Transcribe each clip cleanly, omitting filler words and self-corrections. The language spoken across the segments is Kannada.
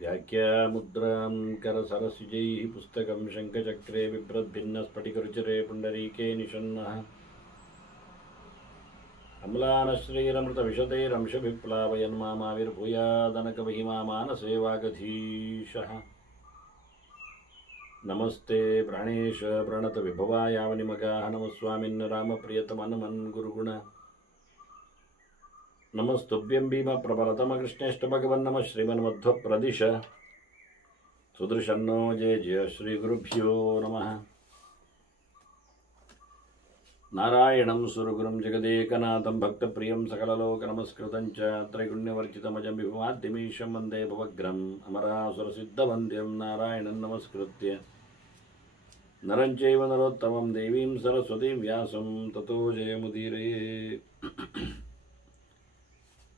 व्याख्यामुद्रां करसरसिजैः पुस्तकं शङ्खचक्रे बिभ्रद्भिन्नस्फटिकरुचिरे पुण्डरीके निषण्णः अम्लानश्रीरमृतविशदैरंशभिप्लावयन्मामाविर्भूयादनकमहिमा मानसे वागधीशः नमस्ते प्राणेश प्रणतविभवायावनिमगाः नमः स्वामिन् रामप्रियतमनुमन् गुरुगुण नमस्तुभ्यं भीमप्रबलतमकृष्णेष्ट भगवन्नमः श्रीमन्मध्वप्रदिश सुदृशन्नो जय जय श्रीगुरुभ्यो नमः नारायणं सुरगुरुं जगदेकनाथं भक्तप्रियं सकललोकनमस्कृतं च त्रैगुण्यवर्जितमजं विभुमाद्यमीशं वन्दे भवग्रम् अमरासुरसिद्धवन्द्यं नारायणं नमस्कृत्य नरं चैव नरोत्तमं देवीं सरस्वतीं व्यासं ततो जयमुदीरये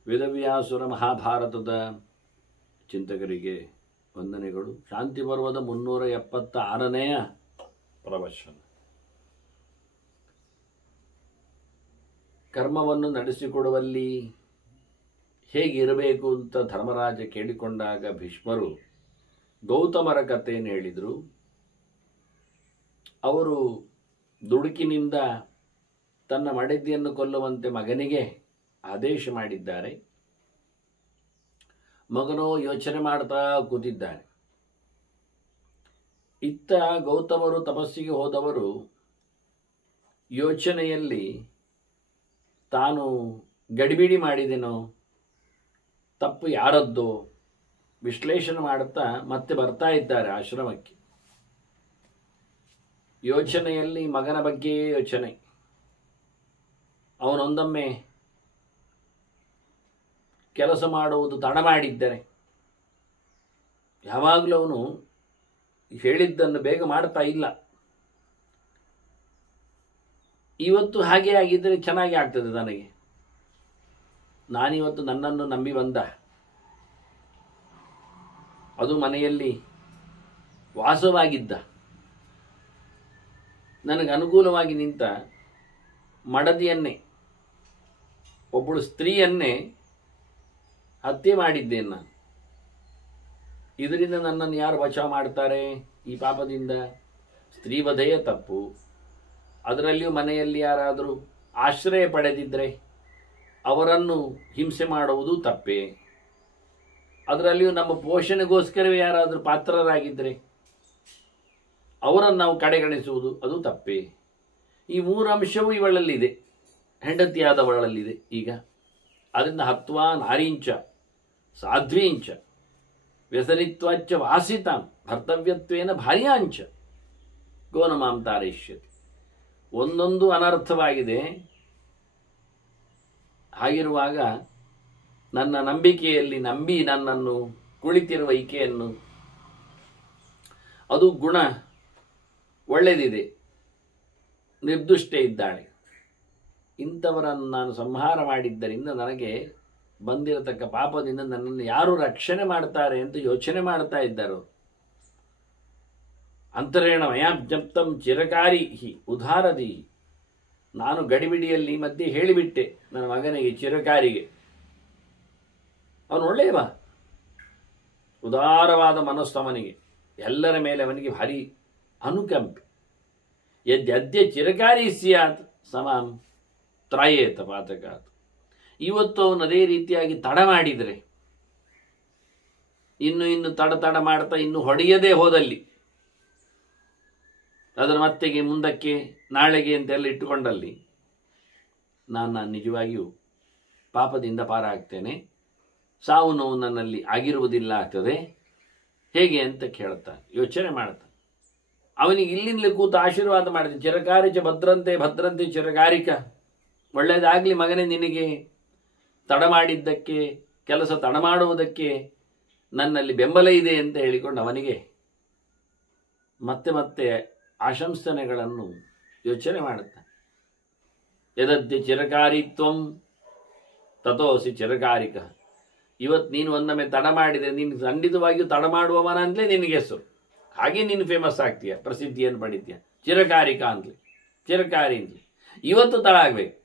ವೇದವ್ಯಾಸುರ ಮಹಾಭಾರತದ ಚಿಂತಕರಿಗೆ ವಂದನೆಗಳು. ಶಾಂತಿ ಪರ್ವದ 376ನೇಯ ಪ್ರವಚನ. ಕರ್ಮವನ್ನು ನಡೆಸಿಕೊಡುವಲ್ಲಿ ಹೇಗಿರಬೇಕು ಅಂತ ಧರ್ಮರಾಜ ಕೇಳಿಕೊಂಡಾಗ ಭೀಷ್ಮರು ಗೌತಮರ ಕಥೆಯನ್ನು ಹೇಳಿದರು. ಅವರು ದುಡುಕಿನಿಂದ ತನ್ನ ಮಡದಿಯನ್ನು ಕೊಲ್ಲುವಂತೆ ಮಗನಿಗೆ ಆದೇಶ ಮಾಡಿದ್ದಾರೆ. ಮಗನೋ ಯೋಚನೆ ಮಾಡ್ತಾ ಕೂತಿದ್ದಾನೆ. ಇತ್ತ ಗೌತಮರು ತಪಸ್ಸಿಗೆ ಹೋದವರು ಯೋಚನೆಯಲ್ಲಿ ತಾನು ಗಡಿಬಿಡಿ ಮಾಡಿದೆನೋ, ತಪ್ಪು ಯಾರದ್ದೋ ವಿಶ್ಲೇಷಣೆ ಮಾಡುತ್ತಾ ಮತ್ತೆ ಬರ್ತಾ ಇದ್ದಾರೆ ಆಶ್ರಮಕ್ಕೆ. ಯೋಚನೆಯಲ್ಲಿ ಮಗನ ಬಗ್ಗೆಯೇ ಯೋಚನೆ. ಅವನೊಂದೊಮ್ಮೆ ಕೆಲಸ ಮಾಡುವುದು ತಡ ಮಾಡಿದ್ದರೆ ಯಾವಾಗಲೂ ಅವನು ಹೇಳಿದ್ದನ್ನು ಬೇಗ ಮಾಡ್ತಾ ಇಲ್ಲ. ಇವತ್ತು ಹಾಗೆ ಆಗಿದ್ದರೆ ಚೆನ್ನಾಗಿ ಆಗ್ತದೆ ನನಗೆ. ನಾನಿವತ್ತು ನನ್ನನ್ನು ನಂಬಿ ಬಂದ, ಅದು ಮನೆಯಲ್ಲಿ ವಾಸವಾಗಿದ್ದ, ನನಗೆ ಅನುಕೂಲವಾಗಿ ನಿಂತ ಮಡದಿಯನ್ನೇ, ಒಬ್ಬಳು ಸ್ತ್ರೀಯನ್ನೇ ಹತ್ಯೆ ಮಾಡಿದ್ದೇನೆ ನಾನು. ಇದರಿಂದ ನನ್ನನ್ನು ಯಾರು ಬಚಾವ್ ಮಾಡ್ತಾರೆ ಈ ಪಾಪದಿಂದ? ಸ್ತ್ರೀವಧೆಯೇ ತಪ್ಪು. ಅದರಲ್ಲಿಯೂ ಮನೆಯಲ್ಲಿ ಯಾರಾದರೂ ಆಶ್ರಯ ಪಡೆದಿದ್ದರೆ ಅವರನ್ನು ಹಿಂಸೆ ಮಾಡುವುದು ತಪ್ಪೇ. ಅದರಲ್ಲಿಯೂ ನಮ್ಮ ಪೋಷಣೆಗೋಸ್ಕರವೇ ಯಾರಾದರೂ ಪಾತ್ರರಾಗಿದ್ದರೆ ಅವರನ್ನು ನಾವು ಕಡೆಗಣಿಸುವುದು ಅದು ತಪ್ಪೇ. ಈ 3 ಅಂಶವೂ ಇವಳಲ್ಲಿದೆ, ಹೆಂಡತಿಯಾದವಳಲ್ಲಿದೆ. ಈಗ ಅದರಿಂದ ಹತ್ವಾ ನಾರೀಂಚ ಸಾಧ್ವೀಂಚ ವ್ಯಸನಿತ್ವಾಚ್ಚ ವಾಸಿತಾಂ ಭರ್ತವ್ಯತ್ವೇನ ಭಾರ್ಯಾಂಚ ಗೋನಮಾಂ ತಾರಯಿಷ್ಯತಿ. ಒಂದೊಂದು ಅನರ್ಥವಾಗಿದೆ. ಹಾಗಿರುವಾಗ ನನ್ನ ನಂಬಿಕೆಯಲ್ಲಿ ನಂಬಿ ನನ್ನನ್ನು ಕುಳಿತಿರುವ ಈಕೆಯನ್ನು, ಅದು ಗುಣ ಒಳ್ಳೆಯದಿದೆ, ನಿರ್ದುಷ್ಟೇ ಇದ್ದಾಳೆ, ಇಂಥವರನ್ನು ನಾನು ಸಂಹಾರ ಮಾಡಿದ್ದರಿಂದ ನನಗೆ ಬಂದಿರತಕ್ಕ ಪಾಪದಿಂದ ನನ್ನನ್ನು ಯಾರು ರಕ್ಷಣೆ ಮಾಡ್ತಾರೆ ಅಂತ ಯೋಚನೆ ಮಾಡ್ತಾ ಇದ್ದರು. ಅಂತರೇಣ ಮಯಾ ಜಪ್ತಂ ಚಿರಕಾರಿ ಉದಾರದಿ. ನಾನು ಗಡಿಬಿಡಿಯಲ್ಲಿ ಮಧ್ಯೆ ಹೇಳಿಬಿಟ್ಟೆ ನನ್ನ ಮಗನಿಗೆ, ಚಿರಕಾರಿಗೆ. ಅವನು ಒಳ್ಳೆಯವ, ಉದಾರವಾದ ಮನಸ್ಸು ಅವನಿಗೆ, ಎಲ್ಲರ ಮೇಲೆ ಅವನಿಗೆ ಭಾರಿ ಅನುಕಂಪೆ. ಯದ್ಯದ್ಯ ಚಿರಕಾರಿ ಸ್ಯಾತ್ ಸಮಾಂ ತ್ರಾಯೇತ ಪಾತಕಾತ್. ಇವತ್ತು ಅವನು ಅದೇ ರೀತಿಯಾಗಿ ತಡ ಮಾಡಿದರೆ, ಇನ್ನು ತಡ ಮಾಡ್ತಾ ಇನ್ನು ಹೊಡೆಯದೇ ಹೋದಲ್ಲಿ, ಅದರ ಮತ್ತೆಗೆ ಮುಂದಕ್ಕೆ ನಾಳೆಗೆ ಅಂತೆಲ್ಲ ಇಟ್ಟುಕೊಂಡಲ್ಲಿ ನಾನು ನಿಜವಾಗಿಯೂ ಪಾಪದಿಂದ ಪಾರಾಗ್ತೇನೆ, ಸಾವು ನೋವು ನನ್ನಲ್ಲಿ ಆಗಿರುವುದಿಲ್ಲ ಆಗ್ತದೆ ಹೇಗೆ ಅಂತ ಕೇಳ್ತಾನೆ, ಯೋಚನೆ ಮಾಡ್ತಾನೆ. ಅವನಿಗೆ ಇಲ್ಲಿಂದಲೇ ಕೂತು ಆಶೀರ್ವಾದ ಮಾಡಿದೆ. ಚಿರಕಾರಿಚ ಭದ್ರಂತೆ ಭದ್ರಂತೆ ಚಿರಕಾರಿಕ. ಒಳ್ಳೆಯದಾಗಲಿ ಮಗನೇ, ನಿನಗೆ ತಡ ಮಾಡಿದ್ದಕ್ಕೆ, ಕೆಲಸ ತಡ ಮಾಡುವುದಕ್ಕೆ ನನ್ನಲ್ಲಿ ಬೆಂಬಲ ಇದೆ ಅಂತ ಹೇಳಿಕೊಂಡು ಅವನಿಗೆ ಮತ್ತೆ ಮತ್ತೆ ಆಶಂಸನೆಗಳನ್ನು ಯೋಚನೆ ಮಾಡುತ್ತಾನೆ. ಯದದ್ಯ ಚಿರಕಾರಿತ್ವಂ ತಥೋಸಿ ಚಿರಕಾರಿಕ. ಇವತ್ತು ನೀನು ಒಂದೊಮ್ಮೆ ತಡ ಮಾಡಿದರೆ ನೀನು ಖಂಡಿತವಾಗಿಯೂ ತಡ ಮಾಡುವವನ ಅಂತಲೇ ನಿನಗೆ ಹೆಸರು. ಹಾಗೆ ನೀನು ಫೇಮಸ್ ಆಗ್ತೀಯ, ಪ್ರಸಿದ್ಧಿಯನ್ನು ಪಡಿತೀಯ. ಚಿರಕಾರಿಕ ಅಂತಲೇ, ಚಿರಕಾರಿ ಅಂತಲೇ. ಇವತ್ತು ತಡ ಆಗಬೇಕು.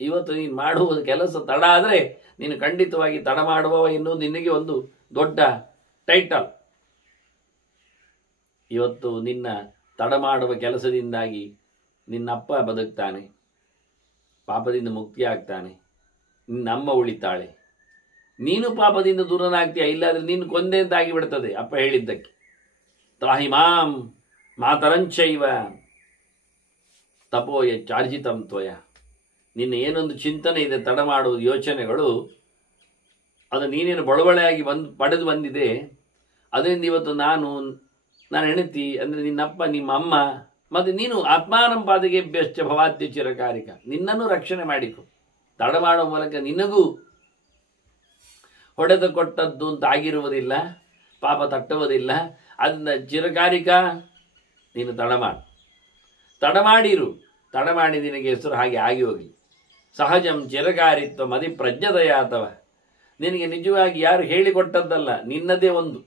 ಇವತ್ತು ನೀನು ಮಾಡುವ ಕೆಲಸ ತಡ ಆದರೆ ನೀನು ಖಂಡಿತವಾಗಿ ತಡ ಮಾಡುವವ ಎನ್ನುವುದು ನಿನಗೆ ಒಂದು ದೊಡ್ಡ ಟೈಟಲ್. ಇವತ್ತು ನಿನ್ನ ತಡ ಮಾಡುವ ಕೆಲಸದಿಂದಾಗಿ ನಿನ್ನಪ್ಪ ಬದುಕ್ತಾನೆ, ಪಾಪದಿಂದ ಮುಕ್ತಿಯಾಗ್ತಾನೆ, ನಿನ್ನಮ್ಮ ಉಳಿತಾಳೆ, ನೀನು ಪಾಪದಿಂದ ದೂರನಾಗ್ತೀಯ. ಇಲ್ಲಾದ್ರೆ ನೀನು ಕೊಂದೆ ಅಂತ ಆಗಿಬಿಡ್ತದೆ ಅಪ್ಪ ಹೇಳಿದ್ದಕ್ಕೆ. ತ್ರಾಹಿ ಮಾಂ ಮಾತರಂಚೈವ ತಪೋಯ ಚಾರ್ಜಿತಂ ತ್ವಯ. ನಿನ್ನ ಏನೊಂದು ಚಿಂತನೆ ಇದೆ, ತಡ ಮಾಡುವುದು ಯೋಚನೆಗಳು, ಅದು ನೀನೇನು ಬಳುವಳೆಯಾಗಿ ಪಡೆದು ಬಂದಿದೆ. ಅದರಿಂದ ಇವತ್ತು ನನ್ನ ಹೆಂಡತಿ ಅಂದರೆ ನಿನ್ನಪ್ಪ, ನಿಮ್ಮ ಅಮ್ಮ, ಮತ್ತು ನೀನು ಆತ್ಮಾನಂ ಪಾದಿಗೆ ಬೆಚ್ಚ ಭವಾದ್ಯ ಚಿರಕಾರಿಕ, ನಿನ್ನನ್ನು ರಕ್ಷಣೆ ಮಾಡಿಕೊ. ತಡ ಮಾಡುವ ಮೂಲಕ ನಿನಗೂ ಹೊಡೆದು ಕೊಟ್ಟದ್ದು ಅಂತ ಆಗಿರುವುದಿಲ್ಲ, ಪಾಪ ತಟ್ಟುವುದಿಲ್ಲ. ಅದನ್ನ ಚಿರಕಾರಿಕ ನೀನು ತಡ ಮಾಡಿರು, ತಡ ಮಾಡಿ ನಿನಗೆ ಹೆಸರು ಹಾಗೆ ಆಗಿ ಹೋಗಿ. ಸಹಜಂ ಚಿರಕಾರಿತ್ವ ಮದಿ ಪ್ರಜ್ಞದಯ ಅಥವಾ ನಿನಗೆ ನಿಜವಾಗಿ ಯಾರು ಹೇಳಿಕೊಟ್ಟದ್ದಲ್ಲ, ನಿನ್ನದೇ ಒಂದು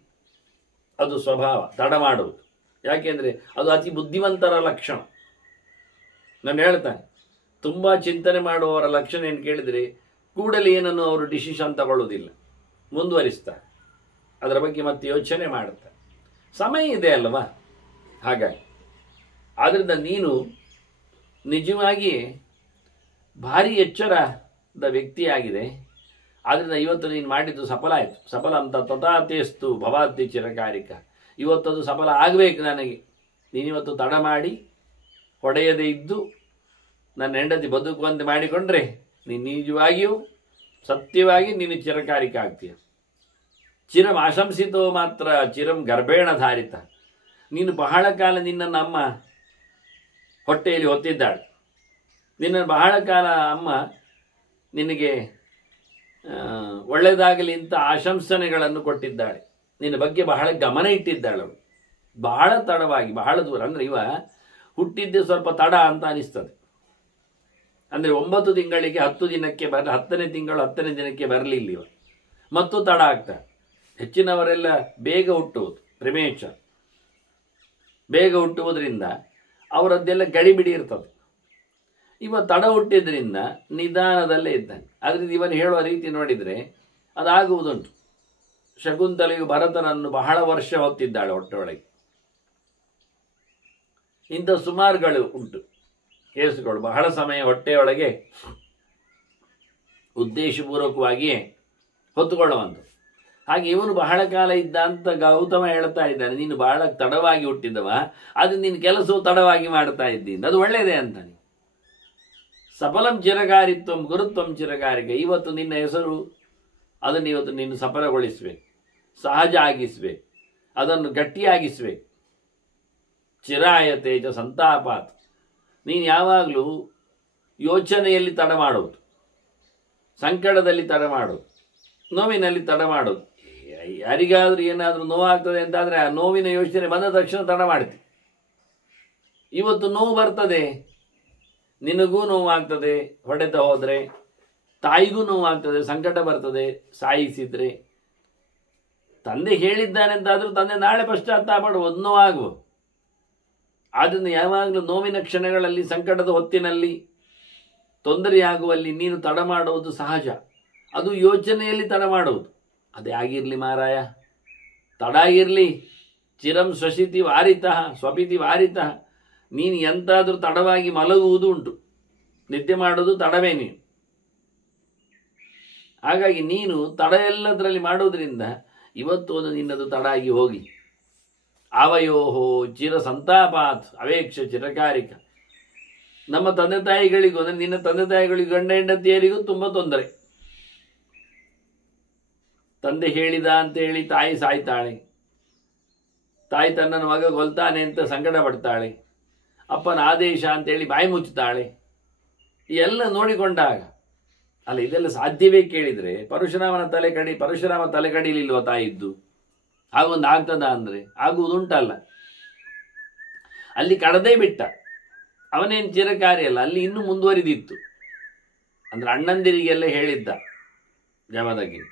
ಅದು ಸ್ವಭಾವ ತಡ ಮಾಡುವುದು. ಯಾಕೆಂದರೆ ಅದು ಅತಿ ಬುದ್ಧಿವಂತರ ಲಕ್ಷಣ. ನಾನು ಹೇಳ್ತಾನೆ, ತುಂಬ ಚಿಂತನೆ ಮಾಡುವವರ ಲಕ್ಷಣ ಏನು ಕೇಳಿದರೆ ಕೂಡಲೇ ಏನನ್ನು ಅವರು ಡಿಸಿಷನ್ ತಗೊಳ್ಳೋದಿಲ್ಲ, ಮುಂದುವರಿಸ್ತಾರೆ, ಅದರ ಬಗ್ಗೆ ಮತ್ತೆ ಯೋಚನೆ ಮಾಡುತ್ತಾರೆ. ಸಮಯ ಇದೆ ಅಲ್ವಾ? ಹಾಗಾಗಿ ಆದ್ದರಿಂದ ನೀನು ನಿಜವಾಗಿ ಭಾರಿ ಎಚ್ಚರದ ವ್ಯಕ್ತಿಯಾಗಿದೆ. ಆದ್ದರಿಂದ ಇವತ್ತು ನೀನು ಮಾಡಿದ್ದು ಸಫಲ ಆಯಿತು. ಸಫಲ ಅಂತ ತಥಾತೇಸ್ತು ಭವಾದ್ಯ ಚಿರಕಾರಿಕ. ಇವತ್ತದು ಸಫಲ ಆಗಬೇಕು ನನಗೆ. ನೀನಿವತ್ತು ತಡ ಮಾಡಿ ಹೊಡೆಯದೇ ಇದ್ದು ನನ್ನ ಹೆಂಡತಿ ಬದುಕುವಂತೆ ಮಾಡಿಕೊಂಡ್ರೆ ನೀನು ನಿಜವಾಗಿಯೂ ಸತ್ಯವಾಗಿ ನೀನು ಚಿರಕಾರಿಕ ಆಗ್ತೀಯ. ಚಿರಂ ಆಶಂಸಿತೋ ಮಾತ್ರ ಚಿರಂ ಗರ್ಭೇಣ ಧಾರಿತ. ನೀನು ಬಹಳ ಕಾಲ ನಿನ್ನನ್ನು ಅಮ್ಮ ಹೊಟ್ಟೆಯಲ್ಲಿ ಹೊತ್ತಿದ್ದಾಳೆ. ನಿನ್ನನ್ನು ಬಹಳ ಕಾಲ ಅಮ್ಮ ನಿನಗೆ ಒಳ್ಳೆಯದಾಗಲಿ ಅಂತ ಆಶಂಸನೆಗಳನ್ನು ಕೊಟ್ಟಿದ್ದಾಳೆ. ನಿನ್ನ ಬಗ್ಗೆ ಬಹಳ ಗಮನ ಇಟ್ಟಿದ್ದಾಳೆ ಅವಳು. ಬಹಳ ತಡವಾಗಿ, ಬಹಳ ದೂರ. ಅಂದರೆ ಇವ ಹುಟ್ಟಿದ್ದೆ ಸ್ವಲ್ಪ ತಡ ಅಂತ ಅನಿಸ್ತದೆ. ಅಂದರೆ 9 ತಿಂಗಳಿಗೆ 10 ದಿನಕ್ಕೆ 10ನೇ ತಿಂಗಳು 10ನೇ ದಿನಕ್ಕೆ ಬರಲಿಲ್ಲ ಇವ, ಮತ್ತು ತಡ ಆಗ್ತಾಳೆ. ಹೆಚ್ಚಿನವರೆಲ್ಲ ಬೇಗ ಹುಟ್ಟುವುದು, ಪ್ರಿಮೇಚರ್, ಬೇಗ ಹುಟ್ಟುವುದರಿಂದ ಅವರದ್ದೆಲ್ಲ ಗಡಿಬಿಡಿ ಇರ್ತದೆ. ಇವ ತಡ ಹುಟ್ಟಿದ್ರಿಂದ ನಿಧಾನದಲ್ಲೇ ಇದ್ದಾನೆ. ಅದರಿಂದ ಇವನು ಹೇಳುವ ರೀತಿ ನೋಡಿದರೆ ಅದಾಗುವುದುಂಟು. ಶಕುಂತಲೆಯು ಭರತನನ್ನು ಬಹಳ ವರ್ಷ ಹೊತ್ತಿದ್ದಾಳೆ ಹೊಟ್ಟೆಯೊಳಗೆ. ಇಂಥ ಸುಮಾರುಗಳು ಉಂಟು ಕೇಸುಗಳು. ಬಹಳ ಸಮಯ ಹೊಟ್ಟೆಯೊಳಗೆ ಉದ್ದೇಶಪೂರ್ವಕವಾಗಿಯೇ ಹೊತ್ತುಕೊಳ್ಳುವಂಥದ್ದು. ಹಾಗೆ ಇವನು ಬಹಳ ಕಾಲ ಇದ್ದ ಅಂತ ಗೌತಮ ಹೇಳ್ತಾ ಇದ್ದಾನೆ. ನೀನು ಬಹಳ ತಡವಾಗಿ ಹುಟ್ಟಿದವ, ಅದು ನಿನ್ನ ಕೆಲಸವು ತಡವಾಗಿ ಮಾಡ್ತಾ ಇದ್ದೀನಿ, ಅದು ಒಳ್ಳೆಯದೇ ಅಂತಾನೆ. ಸಫಲಂ ಚಿರಕಾರಿತ್ವಂ ಗುರುತ್ವಂ ಚಿರಕಾರಿಕ. ಇವತ್ತು ನಿನ್ನ ಹೆಸರು ಅದನ್ನು ಇವತ್ತು ನೀನು ಸಫಲಗೊಳಿಸಬೇಕು, ಸಹಜ ಆಗಿಸಬೇಕು, ಅದನ್ನು ಗಟ್ಟಿಯಾಗಿಸಬೇಕು. ಚಿರಾಯತೆ ಚ ಸಂತಾಪಾತ್. ನೀನು ಯಾವಾಗಲೂ ಯೋಚನೆಯಲ್ಲಿ ತಡ ಮಾಡೋದು, ಸಂಕಟದಲ್ಲಿ ತಡ ಮಾಡೋದು, ನೋವಿನಲ್ಲಿ ತಡ ಮಾಡೋದು. ಯಾರಿಗಾದರೂ ಏನಾದರೂ ನೋವಾಗ್ತದೆ ಅಂತಾದರೆ ಆ ನೋವಿನ ಯೋಚನೆ ಬಂದ ತಕ್ಷಣ ತಡ ಮಾಡ್ತೀವಿ. ಇವತ್ತು ನೋವು ಬರ್ತದೆ, ನಿನಗೂ ನೋವಾಗ್ತದೆ, ಹೊಡೆತ ಹೋದರೆ ತಾಯಿಗೂ ನೋವಾಗ್ತದೆ, ಸಂಕಟ ಬರ್ತದೆ, ಸಾಯಿಸಿದರೆ. ತಂದೆ ಹೇಳಿದ್ದಾನೆ ಅಂತಾದರೂ ತಂದೆ ನಾಳೆ ಪಶ್ಚಾತ್ತಾಪ ಪಡುವುದು, ನೋವಾಗುವ. ಆದ್ದರಿಂದ ಯಾವಾಗಲೂ ನೋವಿನ ಕ್ಷಣಗಳಲ್ಲಿ, ಸಂಕಟದ ಹೊತ್ತಿನಲ್ಲಿ, ತೊಂದರೆಯಾಗುವಲ್ಲಿ ನೀನು ತಡ ಮಾಡುವುದು ಸಹಜ. ಅದು ಯೋಚನೆಯಲ್ಲಿ ತಡ ಮಾಡುವುದು. ಅದೇ ಆಗಿರಲಿ ಮಾರಾಯ, ತಡ ಆಗಿರಲಿ. ಚಿರಂ ಸ್ವಶಿತಿ ವಾರಿತಃ ಸ್ವಪಿತಿ ವಾರಿತಃ. ನೀನು ಎಂತಾದರೂ ತಡವಾಗಿ ಮಲಗುವುದು ಉಂಟು, ನಿದ್ದೆ ಮಾಡೋದು ತಡವೇ ನೀನು. ಹಾಗಾಗಿ ನೀನು ತಡ ಎಲ್ಲದರಲ್ಲಿ ಮಾಡುವುದರಿಂದ ಇವತ್ತು ಒಂದು ನಿನ್ನದು ತಡ ಆಗಿ ಹೋಗಿ. ಅವಯೋಹೋ ಚಿರ ಸಂತಾಪಾತ್ ಅವೇಕ್ಷ ಚಿರಕಾರಿಕ. ನಮ್ಮ ತಂದೆ ತಾಯಿಗಳಿಗೂ, ಅಂದರೆ ನಿನ್ನ ತಂದೆ ತಾಯಿಗಳಿಗೂ, ಗಂಡ ಹೆಂಡತಿಯರಿಗೂ ತುಂಬ ತೊಂದರೆ. ತಂದೆ ಹೇಳಿದ ಅಂತೇಳಿ ತಾಯಿ ಸಾಯ್ತಾಳೆ, ತಾಯಿ ತನ್ನನ್ನು ಮಗ ಕೊಲ್ತಾನೆ ಅಂತ ಸಂಕಟ ಪಡ್ತಾಳೆ, ಅಪ್ಪನ ಆದೇಶ ಅಂತೇಳಿ ಬಾಯಿ ಮುಚ್ಚುತ್ತಾಳೆ. ಎಲ್ಲ ನೋಡಿಕೊಂಡಾಗ ಅಲ್ಲ, ಇದೆಲ್ಲ ಸಾಧ್ಯವೇ ಕೇಳಿದರೆ ಪರಶುರಾಮ ತಲೆ ಕಡಿಲಿಲ್ವ ತಾಯಿದ್ದು? ಹಾಗೊಂದು ಆಗ್ತದ ಅಂದರೆ ಆಗುವುದುಂಟಲ್ಲ. ಅಲ್ಲಿ ಕಡದೇ ಬಿಟ್ಟ, ಅವನೇನು ಚಿರಕಾರಿ ಅಲ್ಲ, ಅಲ್ಲಿ ಇನ್ನೂ ಮುಂದುವರಿದಿತ್ತು. ಅಂದ್ರೆ ಅಣ್ಣಂದಿರಿಗೆಲ್ಲ ಹೇಳಿದ್ದ ಜಮದಗಿರಿ,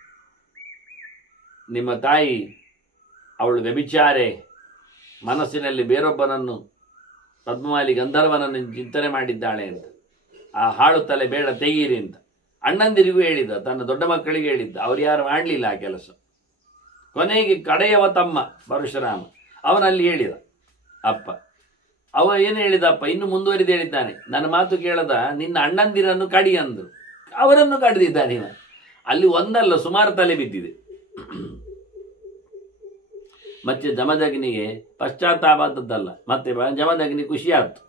ನಿಮ್ಮ ತಾಯಿ ಅವಳು ವ್ಯಭಿಚಾರೆ, ಮನಸ್ಸಿನಲ್ಲಿ ಬೇರೊಬ್ಬನನ್ನು, ಪದ್ಮಮಾಲಿ ಗಂಧರ್ವನನ್ನು ಚಿಂತನೆ ಮಾಡಿದ್ದಾಳೆ ಅಂತ. ಆ ಹಾಳು ತಲೆ ಬೇಡ, ತೆಗೀರಿ ಅಂತ ಅಣ್ಣಂದಿರಿಗೂ ಹೇಳಿದ್ದ, ತನ್ನ ದೊಡ್ಡ ಮಕ್ಕಳಿಗೆ ಹೇಳಿದ್ದ. ಅವ್ರು ಯಾರು ಮಾಡಲಿಲ್ಲ ಆ ಕೆಲಸ. ಕೊನೆಗೆ ಕಡೆಯವ ತಮ್ಮ ಪರಶುರಾಮ ಅವನಲ್ಲಿ ಹೇಳಿದ ಅಪ್ಪ. ಅವ ಏನು ಹೇಳಿದಪ್ಪ, ಇನ್ನು ಮುಂದುವರಿದು ಹೇಳಿದ್ದಾನೆ, ನನ್ನ ಮಾತು ಕೇಳದ ನಿನ್ನ ಅಣ್ಣಂದಿರನ್ನು ಕಡಿ ಅಂದರು. ಅವರನ್ನು ಕಡಿದಿದ್ದಾನೆ ಇವ. ಅಲ್ಲಿ ಒಂದಲ್ಲ ಸುಮಾರು ತಲೆ ಬಿದ್ದಿದೆ. ಮತ್ತೆ ಜಮದಗ್ನಿಗೆ ಪಶ್ಚಾತ್ತಾಪ ಆದದ್ದಲ್ಲ, ಮತ್ತೆ ಜಮದಗ್ನಿ ಖುಷಿ ಆಯ್ತು,